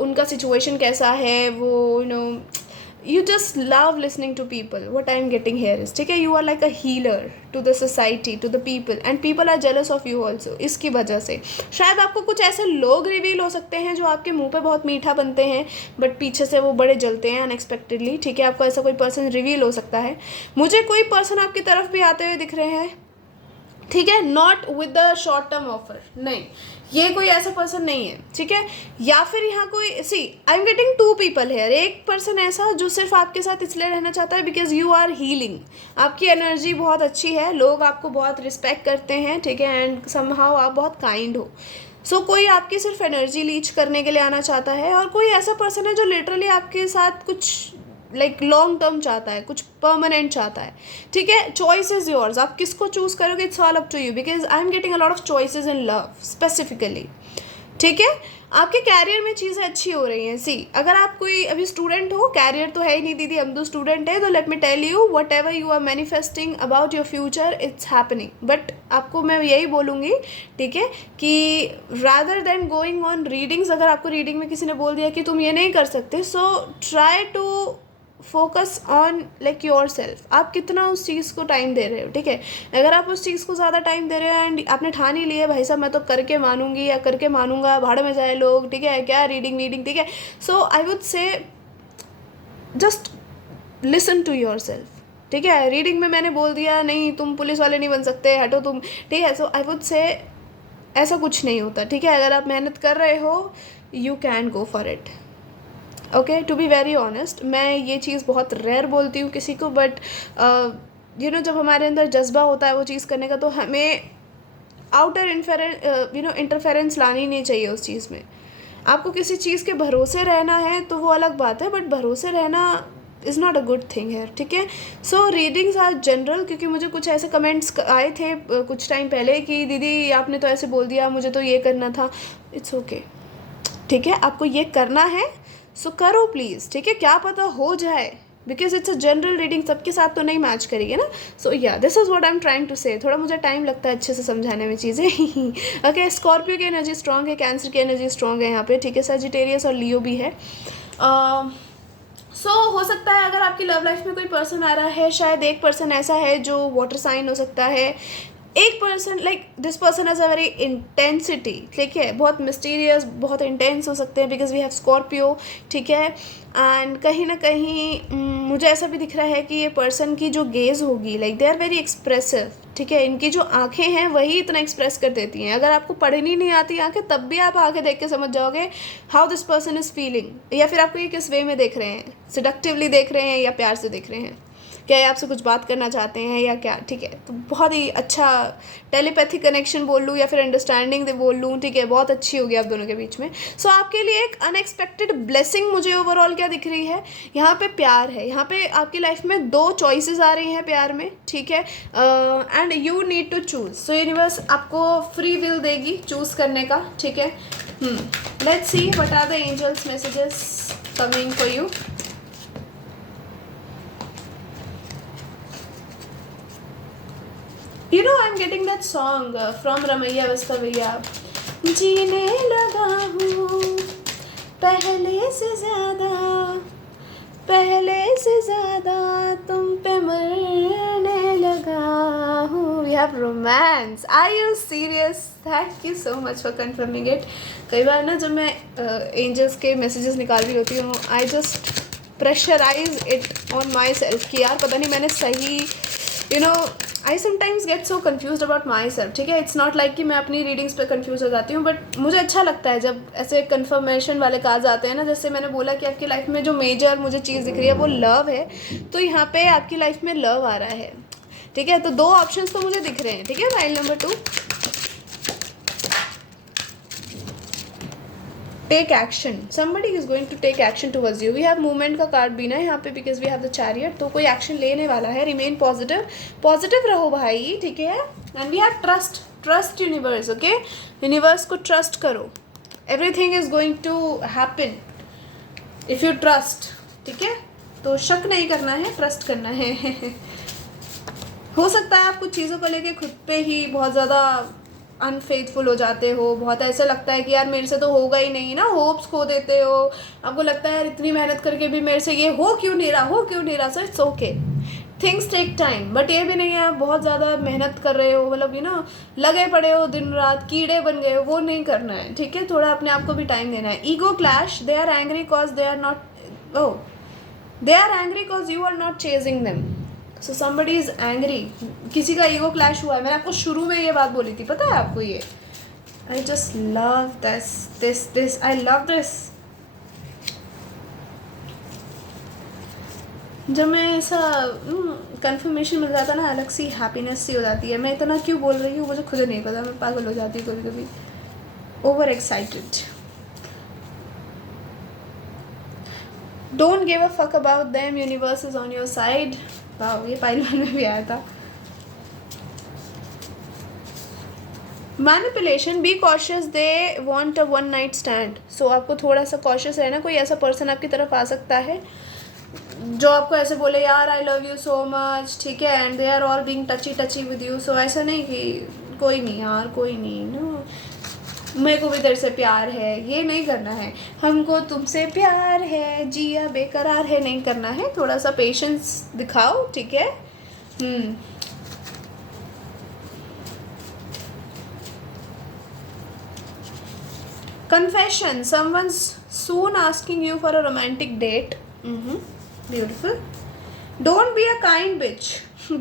उनका सिचुएशन कैसा है, वो you just love listening to people. What I am getting here is, ठीक है, you are like a healer to the society, to the people, and people are jealous of you also. इसकी वजह से शायद आपको कुछ ऐसे लोग रिवील हो सकते हैं जो आपके मुंह पे बहुत मीठा बनते हैं, बट पीछे से वो बड़े जलते हैं अनएक्सपेक्टेडली, ठीक है। आपको ऐसा कोई पर्सन रिवील हो सकता है। मुझे कोई पर्सन आपकी तरफ भी आते हुए दिख रहे हैं, ठीक है, not with the short term offer, नहीं, ये कोई ऐसा पर्सन नहीं है, ठीक है। या फिर यहाँ कोई, see I am getting 2 people here. एक पर्सन ऐसा जो सिर्फ आपके साथ इसलिए रहना चाहता है बिकॉज यू आर हीलिंग, आपकी एनर्जी बहुत अच्छी है, लोग आपको बहुत रिस्पेक्ट करते हैं, ठीक है, एंड समहाउ आप बहुत काइंड हो। सो कोई आपकी सिर्फ एनर्जी लीच करने के लिए आना चाहता है, और कोई ऐसा पर्सन है जो लिटरली आपके साथ कुछ लाइक लॉन्ग टर्म चाहता है, कुछ परमानेंट चाहता है, ठीक है। चॉइस इज़ योर्स, आप किसको चूज़ करोगे, it's all up to you, because I am getting a lot of choices in love specifically, ठीक है। आपके कैरियर में चीज़ें अच्छी हो रही हैं। सी अगर आप कोई अभी स्टूडेंट हो, कैरियर तो है ही नहीं दीदी, हम तो स्टूडेंट है, तो let me tell you whatever you are manifesting about your future, it's happening. But आपको मैं यही बोलूँगी, ठीक है, कि rather than going on readings, अगर आपको रीडिंग में किसी ने बोल दिया कि तुम ये नहीं कर सकते, so try to focus on like yourself. आप कितना उस चीज़ को टाइम दे रहे हो, ठीक है। अगर आप उस चीज़ को ज़्यादा टाइम दे रहे हो एंड आपने ठान ही लिया भाई साहब मैं तो करके मानूंगी या करके मानूंगा, भाड़ में जाए लोग, ठीक है, क्या रीडिंग, ठीक है। So I would say just listen to yourself, ठीक है। रीडिंग में मैंने बोल दिया नहीं तुम पुलिस वाले नहीं बन सकते, हटो तुम, ठीक है। सो आई वुड से ऐसा कुछ नहीं होता, ठीक है। अगर आप मेहनत कर रहे हो, you can go for it, okay. To be very honest, मैं ये चीज़ बहुत रेयर बोलती हूँ किसी को, बट यू नो जब हमारे अंदर जज्बा होता है वो चीज़ करने का, तो हमें आउटर इंटरफेरेंस लानी नहीं चाहिए उस चीज़ में। आपको किसी चीज़ के भरोसे रहना है तो वो अलग बात है, बट भरोसे रहना is not a good thing है, ठीक है। सो रीडिंग्स आर जनरल, क्योंकि मुझे कुछ ऐसे कमेंट्स आए थे कुछ टाइम पहले कि दीदी आपने तो ऐसे बोल दिया, मुझे तो ये करना था। इट्स ओके, ठीक है, आपको ये करना है सो करो प्लीज़, ठीक है, क्या पता हो जाए, because it's a general reading, सबके साथ तो नहीं मैच करेगी ना। So yeah this is what I am trying to say. थोड़ा मुझे टाइम लगता है अच्छे से समझाने में चीज़ें। ओके, स्कॉर्पियो की एनर्जी स्ट्रॉन्ग है, कैंसर की एनर्जी स्ट्रॉन्ग है यहाँ पे, ठीक है, सजिटेरियस और लियो भी है। हो सकता है अगर आपकी लव लाइफ में कोई पर्सन आ रहा है, शायद एक पर्सन ऐसा है जो वाटर साइन हो सकता है, एक person like this person has a very intensity, ठीक है, बहुत मिस्टीरियस, बहुत इंटेंस हो सकते हैं बिकॉज वी हैव स्कॉर्पियो, ठीक है। एंड कहीं ना कहीं मुझे ऐसा भी दिख रहा है कि ये पर्सन की जो गेज़ होगी like they are very expressive, ठीक है, इनकी जो आंखें हैं वही इतना एक्सप्रेस कर देती हैं। अगर आपको पढ़नी नहीं आती आंखें तब भी आप आंखें देख के समझ जाओगे how this person is feeling, या फिर आपको ये किस वे में देख रहे हैं, सिडक्टिवली देख रहे हैं या प्यार से देख रहे हैं, क्या ये आपसे कुछ बात करना चाहते हैं या क्या, ठीक है। तो बहुत ही अच्छा टेलीपैथिक कनेक्शन बोल लूँ या फिर अंडरस्टैंडिंग दे बोल लूँ, ठीक है, बहुत अच्छी होगी आप दोनों के बीच में। सो आपके लिए एक अनएक्सपेक्टेड ब्लेसिंग मुझे ओवरऑल क्या दिख रही है, यहाँ पे प्यार है, यहाँ पे आपकी लाइफ में 2 चॉइसेस आ रही हैं प्यार में, ठीक है, and you need to choose. So universe आपको फ्री विल देगी चूज़ करने का, ठीक है। Let's see what are the angels messages coming for you. You know, I'm getting that song from Ramaiya Vastavaiya. जीने लगा हूँ पहले से ज़्यादा तुम पे मरने लगा हूँ। We have romance. Are you serious? Thank you so much for confirming it. कई बार ना जब मैं एंजल्स के मैसेजेस निकाल रही होती हूँ, I just pressurize it on myself कि यार पता नहीं मैंने सही, you know, I sometimes get so confused about myself, ठीक है। इट्स नॉट लाइक कि मैं अपनी रीडिंग्स पे कंफ्यूज हो जाती हूँ, बट मुझे अच्छा लगता है जब ऐसे कंफर्मेशन वाले कार्ड्स आते हैं ना। जैसे मैंने बोला कि आपकी लाइफ में जो मेजर मुझे चीज़ दिख रही है वो लव है, तो यहाँ पे आपकी लाइफ में लव आ रहा है, ठीक है। तो 2 ऑप्शंस तो मुझे दिख रहे हैं, ठीक है। File number 2, take action, somebody is going to take action towards you. we have movement का कार्ड भी ना यहाँ पे because we have the chariot, तो कोई एक्शन लेने वाला है। रिमेन पॉजिटिव, पॉजिटिव रहो भाई, ठीक है। And we have trust, trust universe, okay. Universe को ट्रस्ट करो, everything is going to happen if you trust, ठीक है। तो शक नहीं करना है, ट्रस्ट करना है। हो सकता है आप कुछ चीज़ों को लेके खुद पे ही बहुत ज़्यादा अनफेथफुल हो जाते हो, बहुत ऐसा लगता है कि यार मेरे से तो होगा ही नहीं ना, होप्स खो देते हो, आपको लगता है यार इतनी मेहनत करके भी मेरे से ये हो क्यों नहीं रहा। So it's okay, things take time, but ये भी नहीं है आप बहुत ज़्यादा मेहनत कर रहे हो, मतलब लगे पड़े हो दिन रात, कीड़े बन गए हो, वो नहीं करना है, ठीक है। थोड़ा अपने आप को भी टाइम देना है। Ego clash, they are angry cause they are angry cause you are not chasing them. So somebody is angry, किसी का ईगो क्लैश हुआ है। मैंने आपको शुरू में ये बात बोली थी, पता है आपको ये। I just love this I love this. जब मैं ऐसा कंफर्मेशन मिल जाता ना, अलग सी हैप्पीनेस सी हो जाती है। मैं इतना क्यों बोल रही हूँ मुझे खुद नहीं पता, मैं पागल हो जाती हूँ कभी कभी, over excited. Don't give a fuck about them, universe is on your side. वाह, ये पाइल में भी आया था। Manipulation, be cautious, they want a one night stand. So आपको थोड़ा सा कॉशियस रहना। कोई ऐसा पर्सन आपकी तरफ आ सकता है जो आपको ऐसे बोले यार I love you so much, ठीक है, and they are all being touchy with you. So ऐसा नहीं कि कोई नहीं यार, कोई नहीं, नो मेरे को भी तेरे से प्यार है, ये नहीं करना है। हमको तुमसे प्यार है, जिया बेकरार है, नहीं करना है। थोड़ा सा पेशेंस दिखाओ, ठीक है। Confession, someone's soon asking you for a romantic date. Beautiful. Don't be a kind bitch,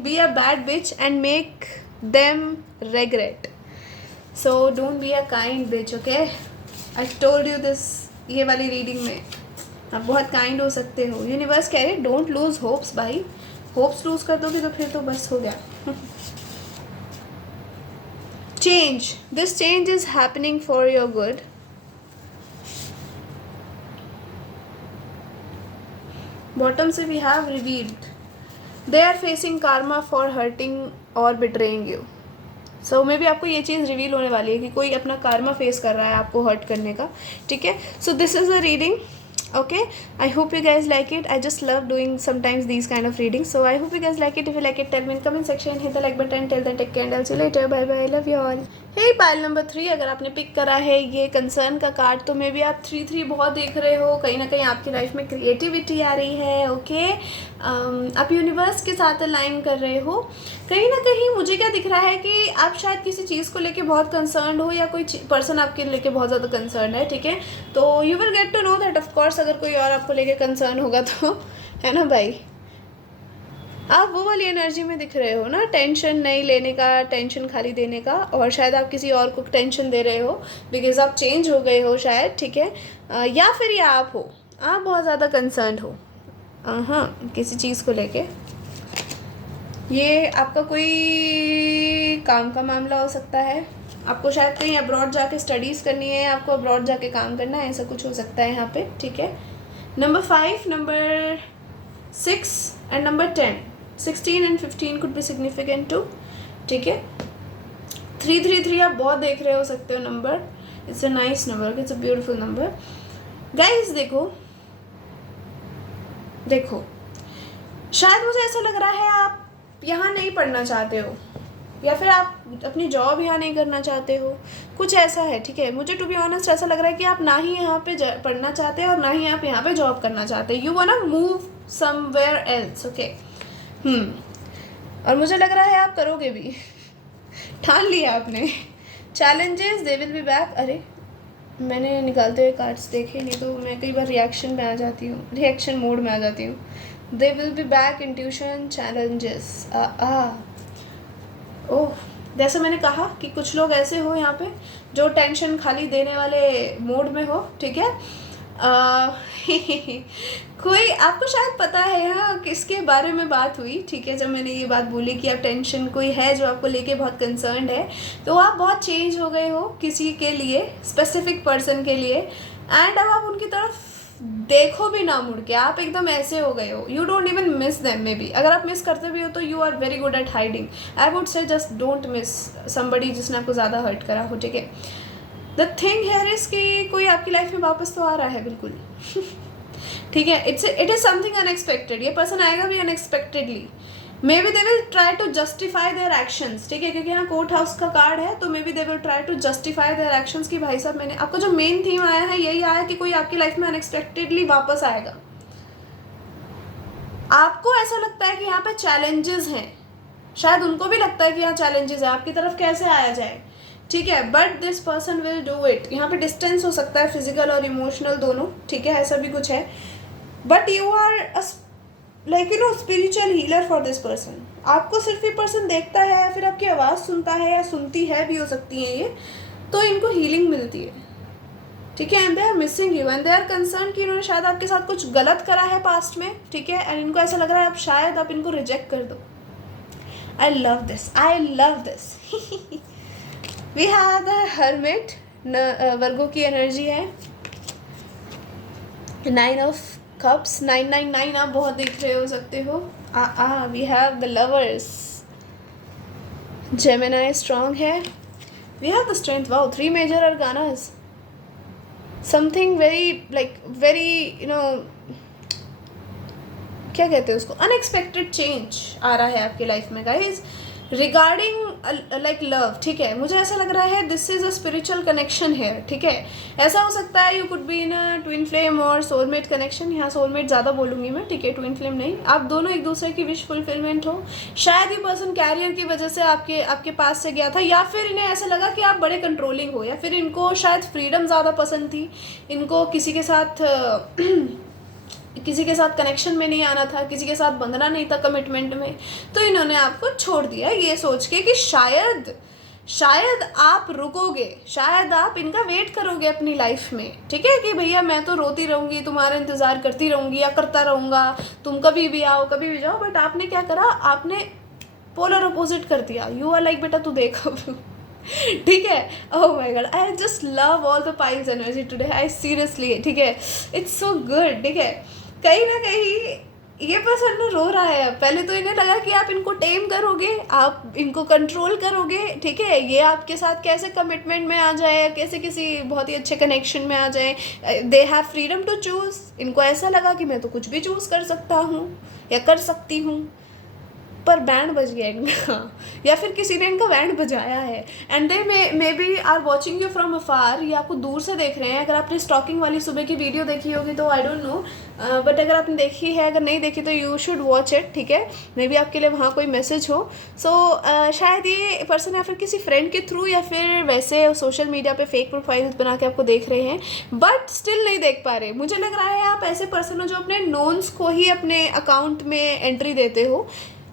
be a bad bitch and make them regret. So don't be a kind bitch, okay? I told you this ये वाली reading में आप बहुत kind हो सकते हो। Universe कह रहे डोंट लूज होप्स भाई, होप्स लूज कर दोगे तो फिर तो बस हो गया। Change, this change is happening for your good. Bottom से we have revealed they are facing karma for hurting और betraying you. So may be आपको ये चीज़ रिवील होने वाली है कि कोई अपना karma फेस कर रहा है आपको हर्ट करने का, ठीक है। So this is a reading Okay, I hope you guys like it. I just love doing sometimes these kind of readings, so I hope you guys like it. If you like it, tell me in comment section, hit the like button. Till then, take care and I'll see you later. Bye bye, love you all. Hey pile number 3, अगर आपने pick करा है ये concern का card, तो may be आप 3-3 बहुत देख रहे हो, कहीं ना कहीं आपकी लाइफ में क्रिएटिविटी आ रही है। ओके, आप यूनिवर्स के साथ अलाइन कर रहे हो। कहीं ना कहीं मुझे क्या दिख रहा है कि आप शायद किसी चीज़ को लेके बहुत कंसर्न हो, या कोई पर्सन आपके लेके बहुत ज़्यादा कंसर्न है, ठीक है। तो you will get to know that of course, अगर कोई और आपको लेके कंसर्न होगा तो, है ना भाई। आप वो वाली एनर्जी में दिख रहे हो ना, टेंशन नहीं लेने का, टेंशन खाली देने का, और शायद आप किसी और को टेंशन दे रहे हो बिकॉज आप चेंज हो गए हो शायद, ठीक है। या फिर ये आप हो, आप बहुत ज़्यादा कंसर्न हो हाँ किसी चीज़ को लेके। ये आपका कोई काम का मामला हो सकता है, आपको शायद कहीं अब्रॉड जाके स्टडीज़ करनी है, आपको अब्रॉड जाके काम करना है, ऐसा कुछ हो सकता है यहाँ पे, ठीक है। Number 5, number 6 and number 10, 16 and 15 could be significant too, ठीक है। 333 आप बहुत देख रहे हो सकते हो number, it's a nice number, it's a beautiful number. Guys देखो शायद मुझे ऐसा लग रहा है आप यहाँ नहीं पढ़ना चाहते हो, या फिर आप अपनी जॉब यहाँ नहीं करना चाहते हो, कुछ ऐसा है, ठीक है। मुझे टू बी ऑनेस्ट ऐसा लग रहा है कि आप ना ही यहाँ पे पढ़ना चाहते हैं और ना ही आप यहाँ पे जॉब करना चाहते हैं। You want to move somewhere else, okay. और मुझे लग रहा है आप करोगे भी, ठान लिया आपने। Challenges they will be back. अरे मैंने निकालते हुए कार्ड्स देखे नहीं, तो मैं कई बार रिएक्शन में आ जाती हूँ, रिएक्शन मोड में आ जाती हूँ। They will be back, intuition, challenges. Oh, जैसे मैंने कहा कि कुछ लोग ऐसे हो यहाँ पे जो टेंशन खाली देने वाले मोड में हो, ठीक है। कोई आपको शायद पता है यहाँ किसके बारे में बात हुई, ठीक है। जब मैंने ये बात बोली कि आप टेंशन, कोई है जो आपको लेके बहुत कंसर्न्ड है, तो आप बहुत चेंज हो गए हो किसी के लिए, स्पेसिफिक पर्सन के लिए, एंड अब आप उनकी तरफ देखो भी ना मुड़ के, आप एकदम ऐसे हो गए हो, you don't even miss them. Maybe अगर आप मिस करते भी हो तो you are very good at hiding. I would say just don't miss somebody जिसने आपको ज़्यादा हर्ट करा हो, ठीक है। द थिंग हेयर इज कि कोई आपकी लाइफ में वापस तो आ रहा है, बिल्कुल ठीक है। इट इज़ समथिंग अनएक्सपेक्टेड, ये पर्सन आएगा भी unexpectedly. May be they will try to justify their actions, ठीक है, क्योंकि यहाँ कोर्ट हाउस का कार्ड है, तो may be they will try to justify their actions कि भाई साहब मैंने आपको, जो मेन थीम आया है यही आया कि कोई आपकी लाइफ में अनएक्सपेक्टेडली वापस आएगा। आपको ऐसा लगता है कि यहाँ पे चैलेंजेस हैं, शायद उनको भी लगता है कि यहाँ चैलेंजेस है, आपकी तरफ कैसे आया जाए, ठीक है। But this person will do it. यहाँ पे डिस्टेंस हो सकता है, फिजिकल और इमोशनल दोनों, ठीक है, ऐसा भी कुछ है। But you are like you know spiritual healer for this person. आपको सिर्फ ये पर्सन देखता है, या फिर आपकी आवाज़ सुनता है, या सुनती है भी हो सकती है ये, तो इनको हीलिंग मिलती है, ठीक है। And they are missing you, and they are concern कि इन्होंने शायद आपके साथ कुछ गलत करा है पास्ट में, ठीक है, एंड इनको ऐसा लग रहा है अब शायद आप इनको रिजेक्ट कर दो। I love this, I love this. We have the hermit, Virgo की एनर्जी है। 9 ऑफ कप्स, 999 आप बहुत देख रहे हो सकते हो। We have the lovers, Gemini strong है। We have the strength, wow, 3 major arcanas, something very like very you know, क्या कहते हैं उसको, अनएक्सपेक्टेड चेंज आ रहा है आपकी लाइफ में गाइज, रिगार्डिंग लाइक लव, ठीक है। मुझे ऐसा लग रहा है this is a spiritual connection है, ठीक है। ऐसा हो सकता है you could be in a twin flame और सोलमेट कनेक्शन। यहाँ सोलमेट ज़्यादा बोलूँगी मैं, ठीक है, ट्विन फ्लेम नहीं। आप दोनों एक दूसरे की विश फुलफिलमेंट हो। शायद ये पर्सन कैरियर की वजह से आपके पास से गया था, या फिर इन्हें ऐसा लगा कि आप बड़े कंट्रोलिंग हो, या फिर इनको शायद फ्रीडम ज़्यादा पसंद थी, इनको किसी के साथ कनेक्शन में नहीं आना था, किसी के साथ बंधना नहीं था कमिटमेंट में, तो इन्होंने आपको छोड़ दिया ये सोच के कि शायद आप रुकोगे, शायद आप इनका वेट करोगे अपनी लाइफ में, ठीक है, कि भैया मैं तो रोती रहूँगी, तुम्हारा इंतज़ार करती रहूँगी या करता रहूँगा, तुम कभी भी आओ कभी भी जाओ। बट आपने क्या करा, आपने पोलर अपोजिट कर दिया। यू आर लाइक बेटा तू देख ठीक है। Oh my God, I just love all the piles energy today, I seriously, ठीक है, इट्स सो गुड, ठीक है। कहीं ना कहीं ये पर्सन ना रो रहा है। अब पहले तो इन्हें लगा कि आप इनको टेम करोगे, आप इनको कंट्रोल करोगे, ठीक है, ये आपके साथ कैसे कमिटमेंट में आ जाए, कैसे किसी बहुत ही अच्छे कनेक्शन में आ जाए। They have freedom to choose. इनको ऐसा लगा कि मैं तो कुछ भी चूज़ कर सकता हूँ या कर सकती हूँ, पर बैंड बज गया इनका या फिर किसी ने इनका बैंड बजाया है। And they may be are watching you from afar, ये आपको दूर से देख रहे हैं। अगर आपने स्टॉकिंग वाली सुबह की वीडियो देखी होगी तो आई डोंट नो, बट अगर आपने देखी है, अगर नहीं देखी तो यू शुड वॉच इट, ठीक है। मे बी आपके लिए वहाँ कोई मैसेज हो। सो शायद ये पर्सन या फिर किसी फ्रेंड के थ्रू या फिर वैसे सोशल मीडिया पे फेक प्रोफाइल बना के आपको देख रहे हैं, बट स्टिल नहीं देख पा रहे। मुझे लग रहा है आप ऐसे पर्सन हो जो अपने नोन्स को ही अपने अकाउंट में एंट्री देते हो,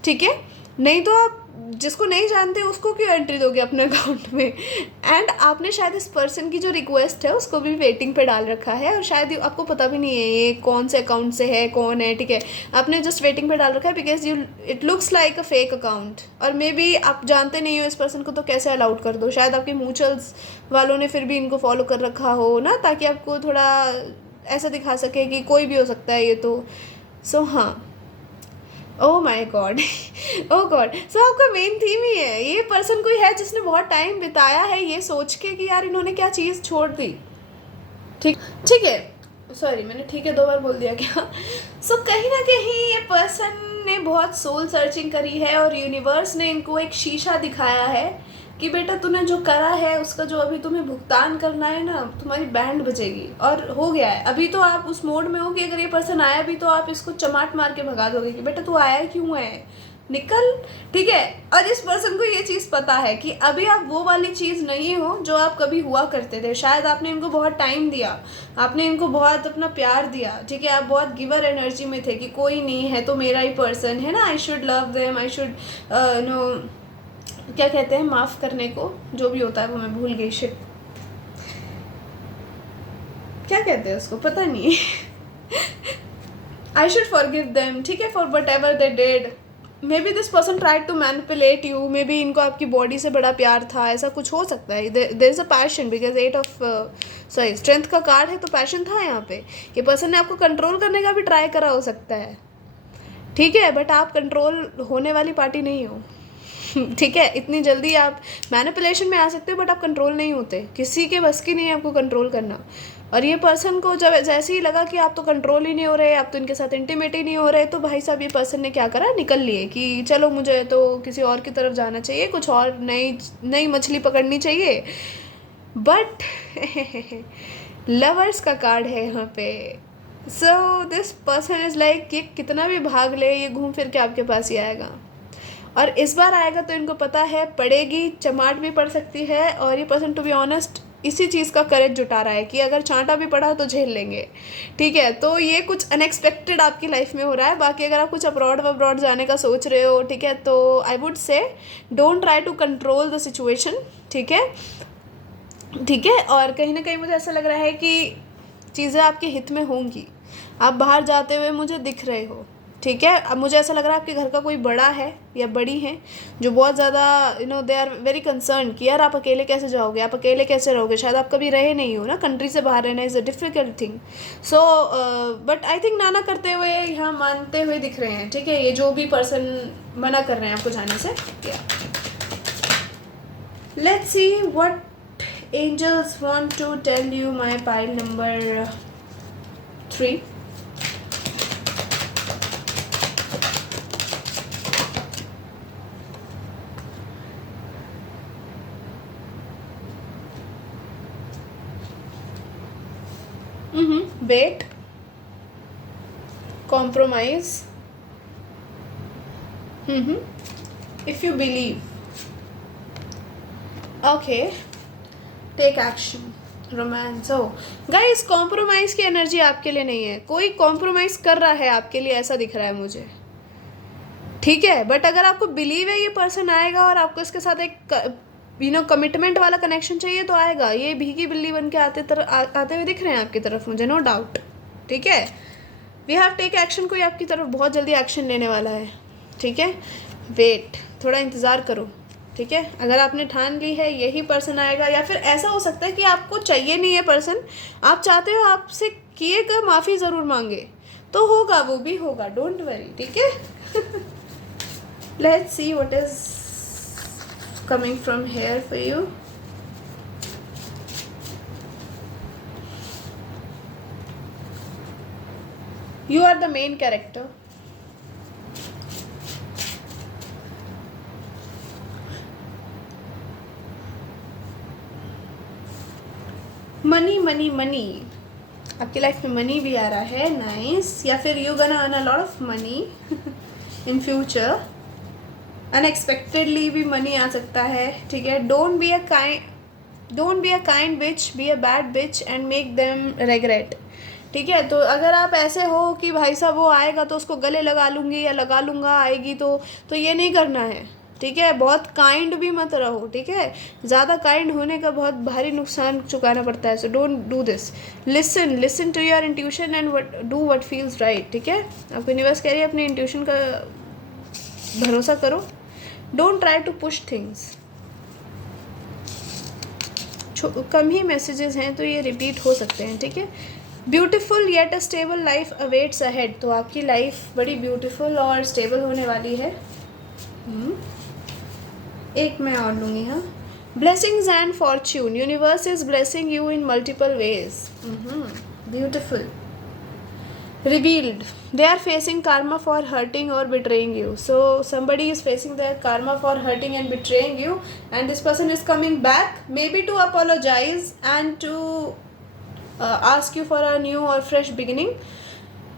ठीक है। नहीं तो आप जिसको नहीं जानते उसको क्यों एंट्री दोगे अपने अकाउंट में। एंड आपने शायद इस पर्सन की जो रिक्वेस्ट है उसको भी वेटिंग पे डाल रखा है, और शायद आपको पता भी नहीं है ये कौन से अकाउंट से है, कौन है, ठीक है। आपने जस्ट वेटिंग पे डाल रखा है because you it looks like a fake account, और मे बी आप जानते नहीं हो इस पर्सन को, तो कैसे अलाउड कर दो। शायद आपके म्यूचुअल्स वालों ने फिर भी इनको फॉलो कर रखा हो ना, ताकि आपको थोड़ा ऐसा दिखा सके कि कोई भी हो सकता है ये तो। सो हाँ, oh my god, oh god. So आपका मेन थीम ही है, ये पर्सन कोई है जिसने बहुत टाइम बिताया है ये सोच के कि यार इन्होंने क्या चीज़ छोड़ दी, ठीक ठीक है। सॉरी, मैंने ठीक है 2 बार बोल दिया क्या। सो कहीं ना कहीं ये पर्सन ने बहुत सोल सर्चिंग करी है, और यूनिवर्स ने इनको एक शीशा दिखाया है कि बेटा तूने जो करा है उसका जो अभी तुम्हें भुगतान करना है ना, तुम्हारी बैंड बजेगी। और हो गया है। अभी तो आप उस मोड में हो कि अगर ये पर्सन आया भी तो आप इसको चमाट मार के भगा दोगे कि बेटा तू आया क्यों है, निकल, ठीक है। और इस पर्सन को ये चीज़ पता है कि अभी आप वो वाली चीज़ नहीं हो जो आप कभी हुआ करते थे। शायद आपने इनको बहुत टाइम दिया, आपने इनको बहुत अपना प्यार दिया, ठीक है। आप बहुत गिवर एनर्जी में थे कि कोई नहीं है तो मेरा ही पर्सन है ना, I should love them, I should know, क्या कहते हैं माफ़ करने को, जो भी होता है वो मैं भूल गई, शिट क्या कहते हैं उसको, पता नहीं। आई शुड फॉरगिव देम, ठीक है, for whatever they did. May be this person tried to manipulate you, maybe इनको आपकी बॉडी से बड़ा प्यार था, ऐसा कुछ हो सकता है। There is a passion because 8 of sorry strength का कार्ड है, तो पैशन था यहाँ पे। ये पर्सन ने आपको कंट्रोल करने का भी ट्राई करा हो सकता है, ठीक है, बट आप कंट्रोल होने वाली पार्टी नहीं हो, ठीक है। इतनी जल्दी आप मैनिपुलेशन में आ सकते हो बट आप कंट्रोल नहीं होते, किसी के बस की नहीं है आपको कंट्रोल करना। और ये पर्सन को जब जैसे ही लगा कि आप तो कंट्रोल ही नहीं हो रहे, आप तो इनके साथ इंटीमेट ही नहीं हो रहे, तो भाई साहब ये पर्सन ने क्या करा, निकल लिए कि चलो मुझे तो किसी और की तरफ जाना चाहिए, कुछ और नई मछली पकड़नी चाहिए। बट लवर्स का कार्ड है यहाँ पे। So this person is like, ये कितना भी भाग ले ये घूम फिर के आपके पास ही आएगा, और इस बार आएगा तो इनको पता है पड़ेगी, चमाट भी पड़ सकती है। और ये पर्सन टू बी ऑनेस्ट इसी चीज़ का करेज जुटा रहा है कि अगर चांटा भी पड़ा तो झेल लेंगे, ठीक है। तो ये कुछ अनएक्सपेक्टेड आपकी लाइफ में हो रहा है। बाकी अगर आप कुछ अब्रॉड जाने का सोच रहे हो, ठीक है, तो I would say don't try to control the situation, ठीक है, ठीक है। और कहीं ना कहीं मुझे ऐसा लग रहा है कि चीज़ें आपके हित में होंगी, आप बाहर जाते हुए मुझे दिख रहे हो, ठीक है। अब मुझे ऐसा लग रहा है आपके घर का कोई बड़ा है या बड़ी है जो बहुत ज़्यादा दे आर वेरी कंसर्न कि यार आप अकेले कैसे जाओगे, आप अकेले कैसे रहोगे। शायद आप कभी रहे नहीं हो ना, कंट्री से बाहर रहना is a difficult thing. So but I think नाना करते हुए यहाँ मानते हुए दिख रहे हैं, ठीक है, ये जो भी पर्सन मना कर रहे हैं आपको जाने से। Let's see what angels want to tell you my pile number 3। Wait, compromise, if you believe, okay, take action, romance. हो गाइस, कॉम्प्रोमाइज़ की एनर्जी आपके लिए नहीं है, कोई कॉम्प्रोमाइज़ कर रहा है आपके लिए, ऐसा दिख रहा है मुझे, ठीक है। बट अगर आपको बिलीव है ये पर्सन आएगा और आपको इसके साथ एक कमिटमेंट वाला कनेक्शन चाहिए तो आएगा। ये भीगी बिल्ली बन के आते हुए दिख रहे हैं आपकी तरफ मुझे, नो डाउट, ठीक है। वी हैव टेक एक्शन, कोई आपकी तरफ बहुत जल्दी एक्शन लेने वाला है, ठीक है। वेट, थोड़ा इंतज़ार करो, ठीक है। अगर आपने ठान ली है यही पर्सन आएगा, या फिर ऐसा हो सकता है कि आपको चाहिए नहीं है पर्सन, आप चाहते हो आपसे किए कर माफ़ी ज़रूर मांगे, तो होगा, वो भी होगा, डोंट वरी, ठीक है। Let's see what is coming from here for you. You are the main character. Money money money, आपकी लाइफ में मनी भी आ रहा है, नाइस। या फिर you gonna earn a lot of money in future, unexpectedly भी मनी आ सकता है, ठीक है। Don't be a kind bitch, be a bad bitch and make them regret, ठीक है। तो अगर आप ऐसे हो कि भाई साहब वो आएगा तो उसको गले लगा लूँगी या लगा लूँगा, आएगी तो ये नहीं करना है, ठीक है। बहुत काइंड भी मत रहो, ठीक है। ज़्यादा काइंड होने का बहुत भारी नुकसान चुकाना पड़ता है। So don't do this. Listen to your intuition and do what feels right, ठीक है। आपको यूनिवर्स कह रही है अपने इंट्यूशन का भरोसा करो, don't try to push things. कम ही मैसेजेस हैं तो ये रिपीट हो सकते हैं, ठीक है। Beautiful yet a stable life awaits ahead, तो आपकी लाइफ बड़ी ब्यूटिफुल और स्टेबल होने वाली है। एक मैं और लूँगी, हाँ। Blessings and Fortune, universe is blessing you in multiple ways, beautiful. revealed, they are facing karma for hurting or betraying you. So somebody is facing their karma for hurting and betraying you, and this person is coming back maybe to apologize and to ask you for a new or fresh beginning.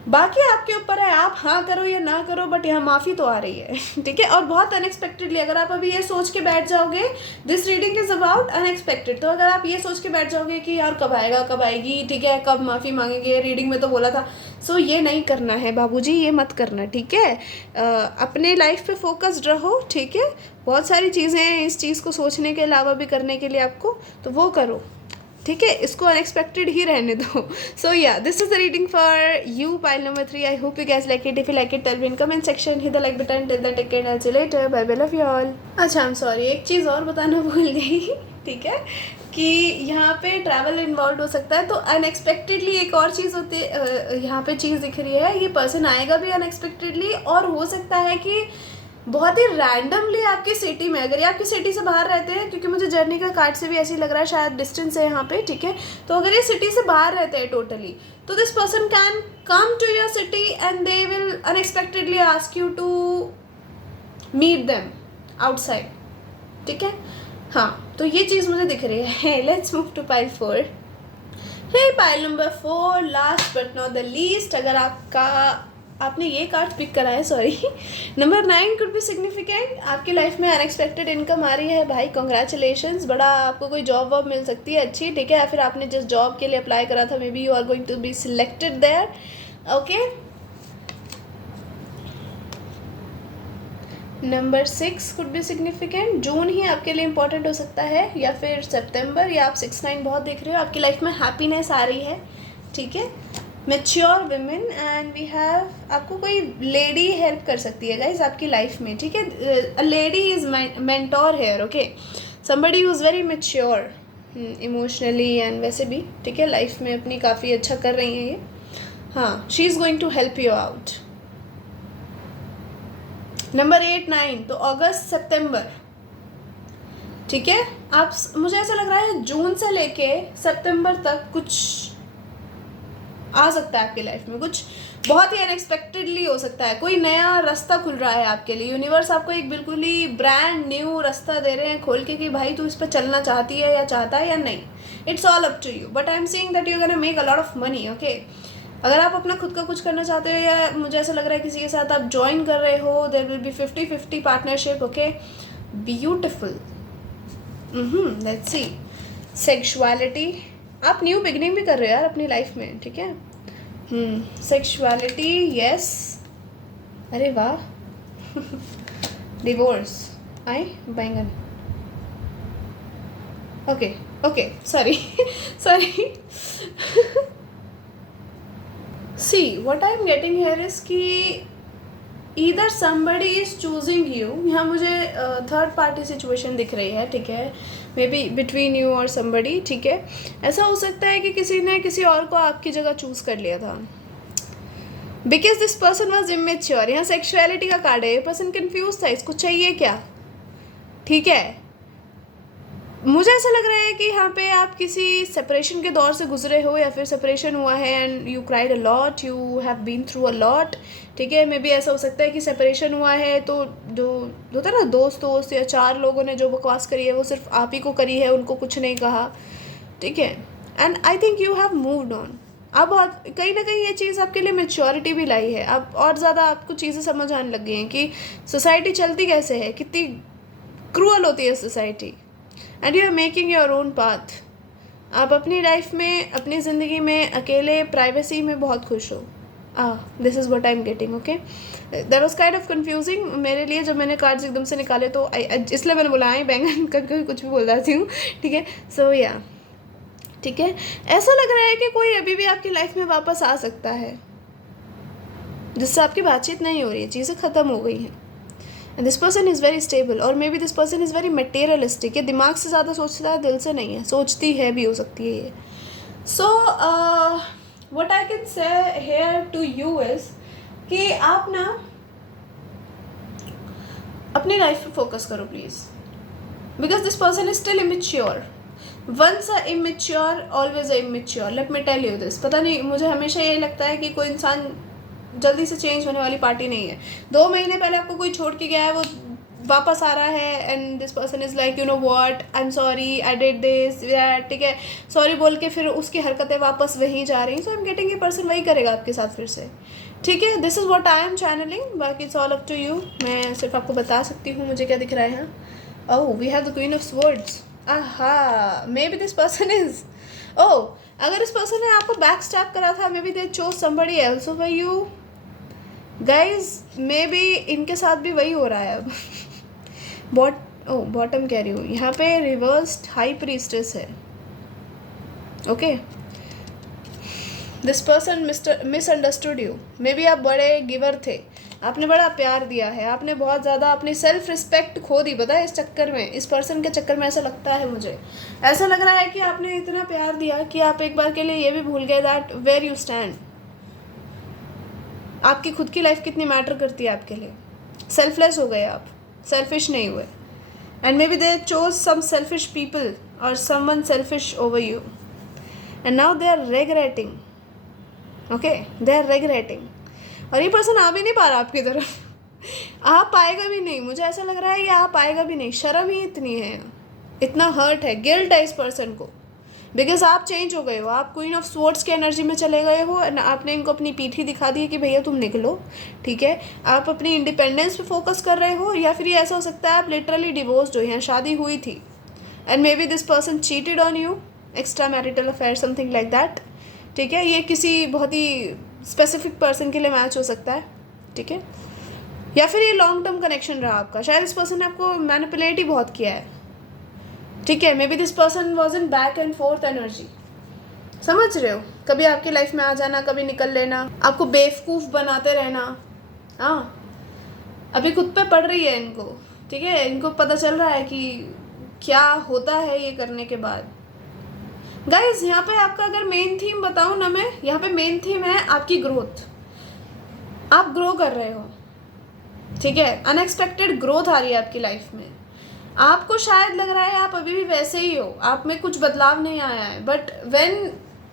बाकी आपके ऊपर है, आप हाँ करो या ना करो, बट यहाँ माफ़ी तो आ रही है, ठीक है। और बहुत अनएक्सपेक्टेडली, अगर आप अभी ये सोच के बैठ जाओगे, this reading is about unexpected, तो अगर आप ये सोच के बैठ जाओगे कि यार कब आएगा, कब आएगी, ठीक है, कब माफ़ी मांगेंगे, रीडिंग में तो बोला था, सो ये नहीं करना है बाबूजी, ये मत करना, ठीक है। अपने लाइफ पे फोकस्ड रहो, ठीक है। बहुत सारी चीज़ें हैं इस चीज़ को सोचने के अलावा भी करने के लिए आपको, तो वो करो, ठीक है। इसको अनएक्सपेक्टेड ही रहने दो। So yeah this is the reading for you, pile number 3। I hope you guys like it. If you like it tell me in comment section, hit the like button. Till then take care, I see you later, bye bye, love you all. अच्छा, I am sorry, एक चीज़ और बताना भूल गई, ठीक है, कि यहाँ पे ट्रैवल इन्वॉल्व हो सकता है, तो अनएक्सपेक्टेडली एक और चीज़ होती है, यहाँ पे चीज़ दिख रही है, ये पर्सन आएगा भी अनएक्सपेक्टेडली, और हो सकता है कि बहुत ही रैंडमली आपकी सिटी में, अगर ये आपकी सिटी से बाहर रहते हैं, क्योंकि मुझे जर्नी का कार्ड से भी ऐसे ही लग रहा है, शायद डिस्टेंस है यहाँ पे, ठीक है। तो अगर ये सिटी से बाहर रहते हैं टोटली, तो this person can come to your city and they will unexpectedly ask you to meet them outside, ठीक है। हाँ, तो ये चीज़ मुझे दिख रही है। Let's move to pile 4। Hey pile number 4, last but not the least, अगर आपने ये कार्ड पिक करा है, sorry, number 9 could be significant. आपकी लाइफ में अनएक्सपेक्टेड इनकम आ रही है भाई, कॉन्ग्रेचुलेशंस, बड़ा आपको कोई जॉब वॉब मिल सकती है अच्छी, ठीक है। या फिर आपने जिस जॉब के लिए अप्लाई करा था, may B you are going to be selected there, okay. Number 6 could be significant, June ही आपके लिए इंपॉर्टेंट हो सकता है, या फिर सितंबर, या आप 6-9 बहुत देख रहे हो, आपकी लाइफ में हैप्पीनेस आ रही है, ठीक है। Mature women and we have, आपको कोई लेडी हेल्प कर सकती है गाइज आपकी लाइफ में, ठीक है। A lady is mentor here, okay. Somebody who is very mature emotionally and वैसे भी, ठीक है, लाइफ में अपनी काफ़ी अच्छा कर रही हैं ये, हाँ। She is going to help you out. Number 8-9, तो अगस्त सितंबर, ठीक है। आप, मुझे ऐसा लग रहा है जून से लेके सितंबर तक कुछ आ सकता है आपकी लाइफ में, कुछ बहुत ही अनएक्सपेक्टेडली हो सकता है, कोई नया रास्ता खुल रहा है आपके लिए। यूनिवर्स आपको एक बिल्कुल ही ब्रांड न्यू रास्ता दे रहे हैं खोल के, कि भाई तू इस पर चलना चाहती है या चाहता है या नहीं, it's all up to you, but I am seeing that you gonna make a lot of money, okay. अगर आप अपना खुद का कुछ करना चाहते हो, या मुझे ऐसा लग रहा है किसी के साथ आप ज्वाइन कर रहे हो, there will be 50-50 partnership, okay, beautiful. Let's see, sexuality, आप न्यू बिगनिंग भी कर रहे हो यार अपनी लाइफ में, ठीक है। सेक्सुअलिटी, यस, अरे वाह। डिवोर्स, आई बैंगन, okay okay, sorry sorry. See what I am getting here is कि either somebody is choosing you, यहाँ मुझे थर्ड पार्टी सिचुएशन दिख रही है, ठीक है, मे बी बिटवीन यू और समबडी, ठीक है। ऐसा हो सकता है कि किसी ने किसी और को आपकी जगह चूज़ कर लिया था, because this person was immature. यहाँ सेक्सुअलिटी का कार्ड है, ये पर्सन कंफ्यूज था, इसको चाहिए क्या, ठीक है। मुझे ऐसा लग रहा है कि यहाँ पे आप किसी सेपरेशन के दौर से गुजरे हो, या फिर सेपरेशन हुआ है and you cried a lot, you have been through a lot, ठीक है। मे बी ऐसा हो सकता है कि सेपरेशन हुआ है तो जो होता है ना, दोस्त या 4 लोगों ने जो बकवास करी है वो सिर्फ आप ही को करी है, उनको कुछ नहीं कहा, ठीक है। And I think you have moved on. अब बहुत कहीं ना कहीं ये चीज़ आपके लिए मेच्योरिटी भी लाई है, अब और ज़्यादा आपको चीज़ें समझ आने लग गई हैं कि सोसाइटी चलती कैसे है, कितनी क्रूअल होती है society, and you are making your own path. आप अपनी लाइफ में, अपनी ज़िंदगी में अकेले प्राइवेसी में बहुत खुश हो। This is what I am getting. Okay, that was kind of confusing मेरे लिए जब मैंने कार्ड्स एकदम से निकाले, तो इसलिए मैंने बोला आई बैंगन करके कुछ भी बोल जाती हूँ, ठीक है। सो या ठीक है, ऐसा लग रहा है कि कोई अभी भी आपकी लाइफ में वापस आ सकता है जिससे आपकी बातचीत नहीं हो रही है, चीज़ें ख़त्म हो गई हैं। And this person is very stable, और may B this person is very materialistic. ये दिमाग से ज़्यादा सोचता है, दिल से नहीं है, सोचती है भी हो सकती है ये। So what I can say here to you is कि आप ना अपनी लाइफ पे फोकस करो please, because this person is still immature. Once a immature always a immature, let me tell you this. पता नहीं, मुझे हमेशा ये लगता है कि कोई इंसान जल्दी से चेंज होने वाली पार्टी नहीं है। 2 महीने पहले आपको कोई छोड़ के गया है, वो वापस आ रहा है and this person is like, you know what, I am sorry, I did this that, ठीक है, सॉरी बोल के फिर उसकी हरकतें वापस वहीं जा रही हैं। सो आई एम गेटिंग, ये पर्सन वही करेगा आपके साथ फिर से, ठीक है। This is what I am channelling, बाकी it's all up to you. मैं सिर्फ आपको बता सकती हूँ मुझे क्या दिख रहा है यहाँ। Oh, we have the queen of swords. Aha, may B this person is, oh, अगर इस पर्सन ने आपको बैक स्टैप करा था, may B they chose somebody else over you guys, may be इनके साथ भी वही हो रहा है अब। बॉटम कह रही हूँ, यहाँ पे रिवर्स्ड हाई प्रीस्टेस है। Okay, this person misunderstood you. May be आप बड़े गिवर थे, आपने बड़ा प्यार दिया है, आपने बहुत ज़्यादा अपनी सेल्फ रिस्पेक्ट खो दी, पता है, इस चक्कर में, इस पर्सन के चक्कर में। ऐसा लगता है मुझे, ऐसा लग रहा है कि आपने इतना प्यार दिया कि आप एक बार के लिए ये भी भूल गए दैट वेयर यू स्टैंड। आपकी खुद की लाइफ कितनी मैटर करती है आपके लिए। सेल्फलेस हो गए आप, सेल्फिश नहीं हुए, and may be they chose some selfish people और someone selfish over you, and now they are regretting. Okay, they are regretting, और ये पर्सन आ भी नहीं पा रहा आपकी तरफ। आ पाएगा भी नहीं, मुझे ऐसा लग रहा है ये आ पाएगा भी नहीं। शर्म ही इतनी है, इतना हर्ट है, गिल्ट है इस पर्सन को, बिकॉज आप चेंज हो गए हो, आप क्वीन ऑफ स्वॉर्ड्स की एनर्जी में चले गए हो, एंड आपने इनको अपनी पीठी दिखा दी है कि भैया तुम निकलो, ठीक है। आप अपनी इंडिपेंडेंस पे फोकस कर रहे हो, या फिर ये ऐसा हो सकता है आप लिटरली डिवोर्स्ड हो, यहाँ शादी हुई थी and may be this person cheated on you, extra marital affair, something like that, ठीक है। ये किसी बहुत ही स्पेसिफिक पर्सन के लिए मैच हो सकता है, ठीक है, या फिर ये लॉन्ग टर्म कनेक्शन रहा आपका। शायद इस पर्सन ने आपको मैनिपुलेट ही बहुत किया है, ठीक है। May be this person was in back and fourth energy, समझ रहे हो, कभी आपकी लाइफ में आ जाना, कभी निकल लेना, आपको बेवकूफ़ बनाते रहना। हाँ, अभी खुद पे पड़ रही है इनको, ठीक है, इनको पता चल रहा है कि क्या होता है ये करने के बाद। गाइज, यहाँ पे आपका अगर मेन थीम बताऊँ ना मैं, यहाँ पे मेन थीम है आपकी ग्रोथ। आप ग्रो कर रहे हो, ठीक है, अनएक्सपेक्टेड ग्रोथ आ रही है आपकी लाइफ में। आपको शायद लग रहा है आप अभी भी वैसे ही हो, आप में कुछ बदलाव नहीं आया है, but when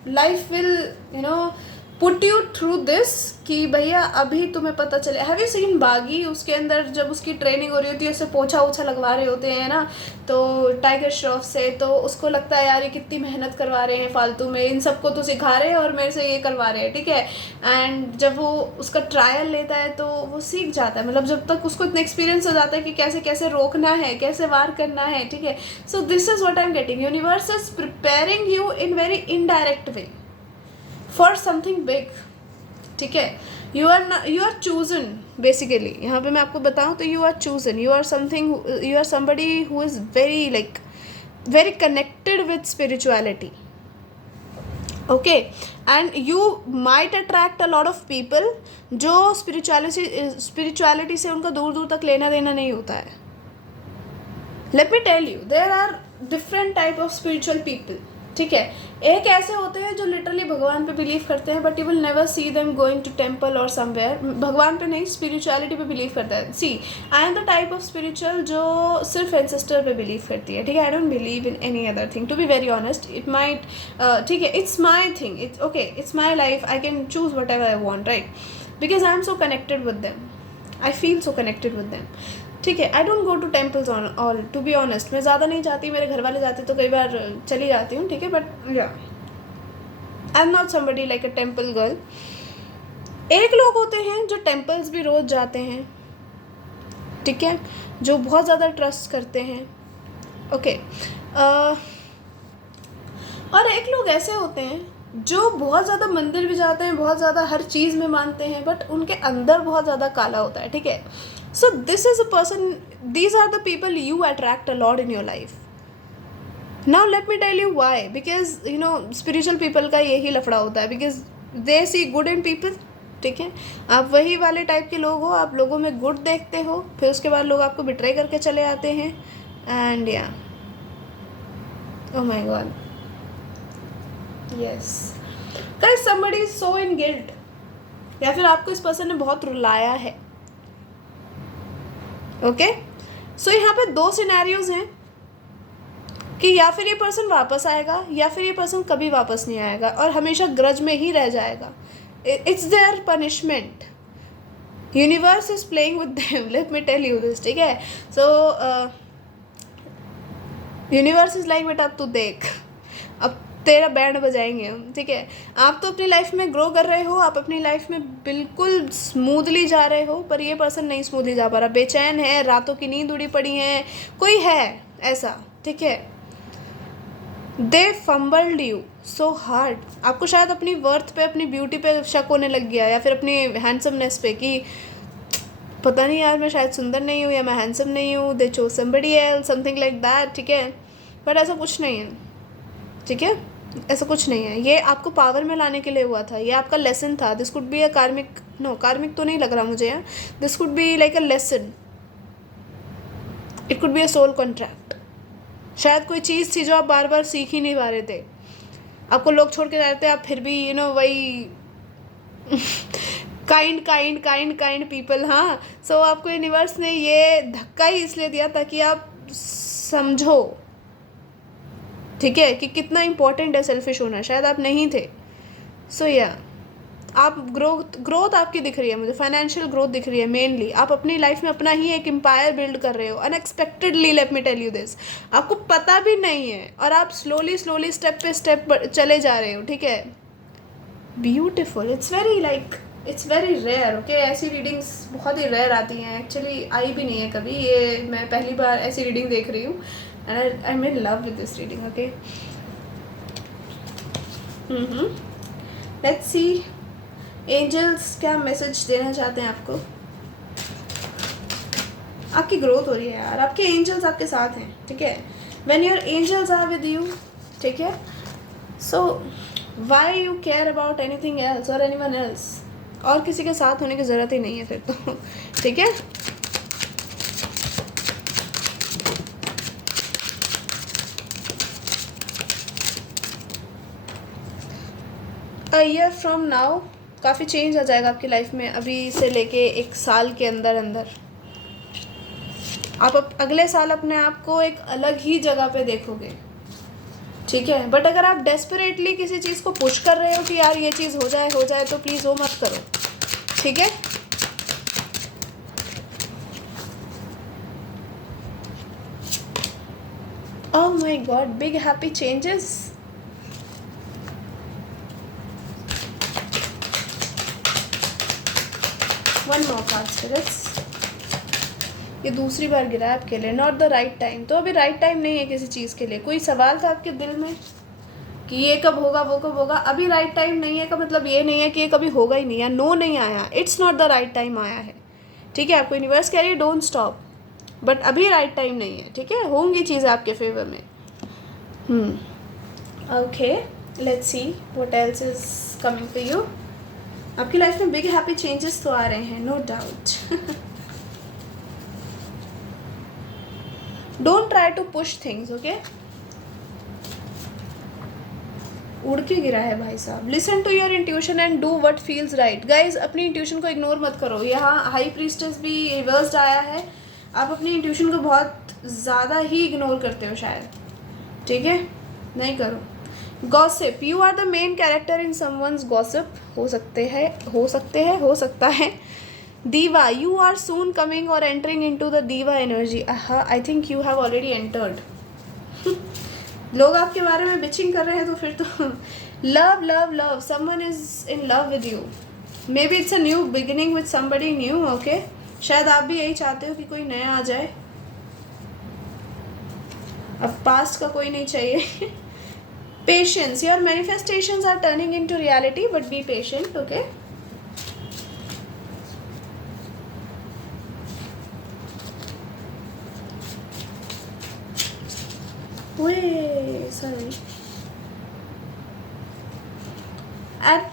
life will you know put you through this कि भैया अभी तुम्हें पता चले। हैव यू सीन बागी, उसके अंदर जब उसकी ट्रेनिंग हो रही होती है, उससे पोछा ओछा लगवा रहे होते हैं ना, तो टाइगर श्रॉफ से, तो उसको लगता है यार ये कितनी मेहनत करवा रहे हैं फालतू में, इन सबको तो सिखा रहे हैं और मेरे से ये करवा रहे हैं, ठीक है। एंड जब वो उसका ट्रायल लेता है तो वो सीख जाता है, मतलब जब तक उसको इतना एक्सपीरियंस हो जाता है कि कैसे कैसे रोकना है, कैसे वार करना है, ठीक है। So this is what I am getting, universe is preparing you in very indirect way for something big, ठीक है। You are chosen basically. यहाँ पे मैं आपको बताऊँ तो you are chosen, you are something, you are somebody who is very like very connected with spirituality, okay. And you might attract a lot of people जो spirituality से उनका दूर दूर तक लेना देना नहीं होता है। Let me tell you, there are different type of spiritual people, ठीक है। एक ऐसे होते हैं जो लिटरली भगवान पे बिलीव करते हैं, but you will never see them going to temple और समवेयर। भगवान पे नहीं, स्पिरिचुअलिटी पे बिलीव करता है। See, I am the type of spiritual जो सिर्फ एंसेस्टर पे बिलीव करती है, ठीक है। I don't believe in any other thing, to be very honest. It might, ठीक है, it's my thing, it's okay, it's my life, I can choose whatever I want, right, because I am so connected with them, I feel so connected with them, ठीक है। I don't go to temples on all, to be honest. मैं ज़्यादा नहीं जाती, मेरे घर वाले जाते तो कई बार चली जाती हूँ, ठीक है, बट या I am not somebody like a temple girl. एक लोग होते हैं जो टेम्पल्स भी रोज़ जाते हैं, ठीक है, जो बहुत ज़्यादा ट्रस्ट करते हैं, ओके। और एक लोग ऐसे होते हैं जो बहुत ज़्यादा मंदिर भी जाते हैं, बहुत ज़्यादा हर चीज़ में मानते हैं, बट उनके अंदर बहुत ज़्यादा काला होता है, ठीक है। So this is a person, these are the people you attract a lot in your life. Now let me tell you why. Because you know spiritual people का यही लफड़ा होता है, because they see good in people, ठीक है। आप वही वाले टाइप के लोग हो, आप लोगों में गुड देखते हो, फिर उसके बाद लोग आपको बिट्रे करके चले आते हैं, एंड या oh my god, yes guys, somebody is so in guilt, या फिर आपको इस पर्सन ने बहुत रुलाया है, ओके। सो यहाँ पे दो सिनेरियोज हैं कि या फिर ये पर्सन वापस आएगा या फिर ये पर्सन कभी वापस नहीं आएगा और हमेशा ग्रज में ही रह जाएगा। It's their punishment, universe is playing with them, let me tell you this, ठीक है। सो यूनिवर्स इज लाइक, बेटा तू देख, अब तेरा बैंड बजाएंगे हम, ठीक है। आप तो अपनी लाइफ में ग्रो कर रहे हो, आप अपनी लाइफ में बिल्कुल स्मूथली जा रहे हो, पर ये पर्सन नहीं स्मूथली जा पा रहा, बेचैन है, रातों की नींद उड़ी पड़ी है, कोई है ऐसा, ठीक है। दे फंबल्ड यू सो हार्ड। आपको शायद अपनी वर्थ पे, अपनी ब्यूटी पे शक होने लग गया, या फिर अपनी हैंडसमनेस पे कि पता नहीं यार मैं शायद सुंदर नहीं हूँ या मैं हैंडसम नहीं हूँ, they chose somebody else, something like that, ठीक है। बट ऐसा कुछ नहीं है, ठीक है, ऐसा कुछ नहीं है। ये आपको पावर में लाने के लिए हुआ था, ये आपका लेसन था। दिस कुड बी अ कार्मिक, नो कार्मिक तो नहीं लग रहा मुझे यार, this could be like a lesson, it could be a soul contract. शायद कोई चीज़ थी जो आप बार बार सीख ही नहीं पा रहे थे, आपको लोग छोड़ के जाते, आप फिर भी यू नो वही काइंड पीपल, हाँ। सो आपको यूनिवर्स ने ये धक्का ही इसलिए दिया ताकि आप समझो, ठीक है, कि कितना इम्पोर्टेंट है सेल्फिश होना। शायद आप नहीं थे। सो या आप ग्रोथ आपकी दिख रही है मुझे, फाइनेंशियल ग्रोथ दिख रही है मेनली। आप अपनी लाइफ में अपना ही एक एम्पायर बिल्ड कर रहे हो unexpectedly, let me tell you this. आपको पता भी नहीं है और आप स्लोली स्टेप पे स्टेप चले जा रहे हो, ठीक है। Beautiful, it's very rare, okay. ऐसी रीडिंग्स बहुत ही रेयर आती हैं, एक्चुअली आई भी नहीं है कभी, ये मैं पहली बार ऐसी रीडिंग देख रही हूँ, and I'm in love with this reading, okay. Let's see angels क्या मैसेज देना चाहते हैं आपको। आपकी ग्रोथ हो रही है यार, आपके एंजल्स आपके साथ हैं, ठीक है। when your angels are with you, ठीक है, so why you care about anything else or anyone else, और किसी के साथ होने की ज़रूरत ही नहीं है फिर तो, ठीक है। अ ईयर फ्रॉम नाउ काफ़ी चेंज आ जाएगा आपकी लाइफ में, अभी से लेके 1 साल के अंदर आप अगले साल अपने आप को एक अलग ही जगह पे देखोगे, ठीक है। बट अगर आप डेस्परेटली किसी चीज़ को पुश कर रहे हो कि यार ये चीज़ हो जाए तो प्लीज़ वो मत करो, ठीक है। Oh my god, big happy changes. One more card spirits, ये दूसरी बार गिरा है आपके लिए। नॉट द राइट टाइम, तो अभी राइट टाइम नहीं है किसी चीज़ के लिए। कोई सवाल था आपके दिल में कि ये कब होगा वो कब होगा, अभी राइट टाइम नहीं है का मतलब ये नहीं है कि ये कभी होगा ही नहीं, या नो नहीं आया, it's not the right time आया है, ठीक है। आपको यूनिवर्स कह रही है डोंट स्टॉप, बट अभी राइट टाइम नहीं है, ठीक है। होंगी चीज़ें आपके फेवर में। Okay, let's see what else is coming for you. आपकी लाइफ में बिग हैप्पी चेंजेस तो आ रहे हैं, no doubt. Don't try to push things, okay. उड़ के गिरा है भाई साहब। Listen to your intuition and do what feels right. Guys अपनी इंट्यूशन को इग्नोर मत करो। यहाँ हाई प्रीस्टेस भी रिवर्स्ड आया है, आप अपनी इंट्यूशन को बहुत ज़्यादा ही इग्नोर करते हो शायद, ठीक है, नहीं करो। Gossip, you are the main character in someone's gossip, हो सकता है। Diva, you are soon coming और entering into the diva energy. I think you have already entered. लोग आपके बारे में बिचिंग कर रहे हैं तो फिर तो love love love, someone is in love with you, may be it's a new beginning with somebody new, okay. शायद आप भी यही चाहते हो कि कोई नया आ जाए, अब पास्ट का कोई नहीं चाहिए। Patience, your manifestations are turning into reality but be patient, okay. Sorry. At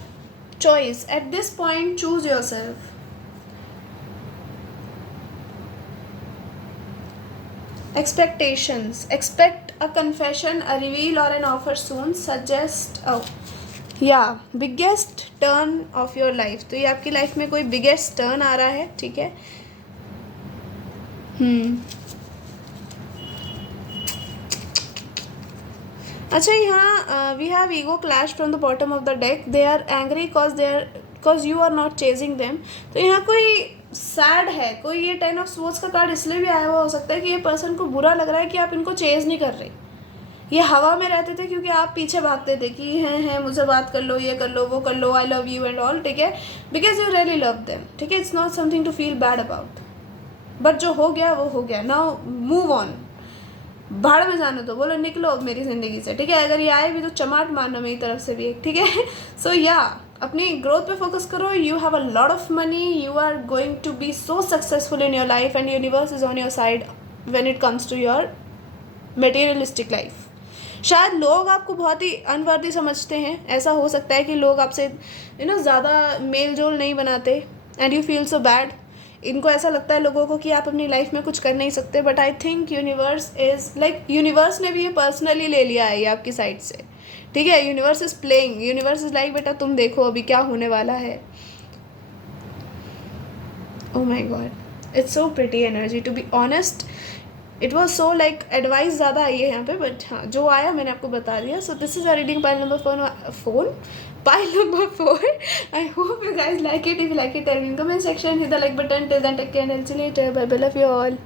choice, at this point, choose yourself. Expectations, expect a confession, a reveal or an offer soon. Suggest biggest turn of your life. तो ये आपकी life में कोई biggest turn आ रहा है, ठीक है। अच्छा, यहाँ we have ego clash from the bottom of the deck. They are angry cause you are not chasing them. तो यहाँ कोई सैड है, कोई ये 10 ऑफ स्वॉर्ड्स का कार्ड इसलिए भी आया हुआ हो सकता है कि ये पर्सन को बुरा लग रहा है कि आप इनको चेज नहीं कर रहे। ये हवा में रहते थे क्योंकि आप पीछे भागते थे कि हैं मुझे बात कर लो, ये कर लो, वो कर लो, I love you and all, ठीक है, because you really love them, ठीक है। It's not something to feel bad about, but जो हो गया वो हो गया। नाउ मूव ऑन, भाड़ में जाने दो, बोलो निकलो अब मेरी ज़िंदगी से, ठीक है। अगर ये आए भी तो चमाट मारना मेरी तरफ से भी एक, ठीक है। सो अपनी ग्रोथ पे फोकस करो। You have a lot of money, you are going to be so successful in your life and universe is on your side when it comes to your materialistic life. शायद लोग आपको बहुत ही unworthy समझते हैं, ऐसा हो सकता है कि लोग आपसे ज़्यादा मेल जोल नहीं बनाते and you feel so bad. इनको ऐसा लगता है लोगों को कि आप अपनी लाइफ में कुछ कर नहीं सकते, but I think universe is like, universe ने भी ये पर्सनली ले लिया है ये आपकी साइड से, ठीक है। Universe is playing, universe is like बेटा तुम देखो अभी क्या होने वाला है। Oh my god, it's so pretty energy, to be honest it was so like advice ज़्यादा आई है यहाँ पे, बट हाँ जो आया मैंने आपको बता दिया। सो this is a reading pile number 4. I hope you guys like it. If you like it, tell me in comment section. Hit the like button. Till then, take care and see you later. Bye bye. Love you all.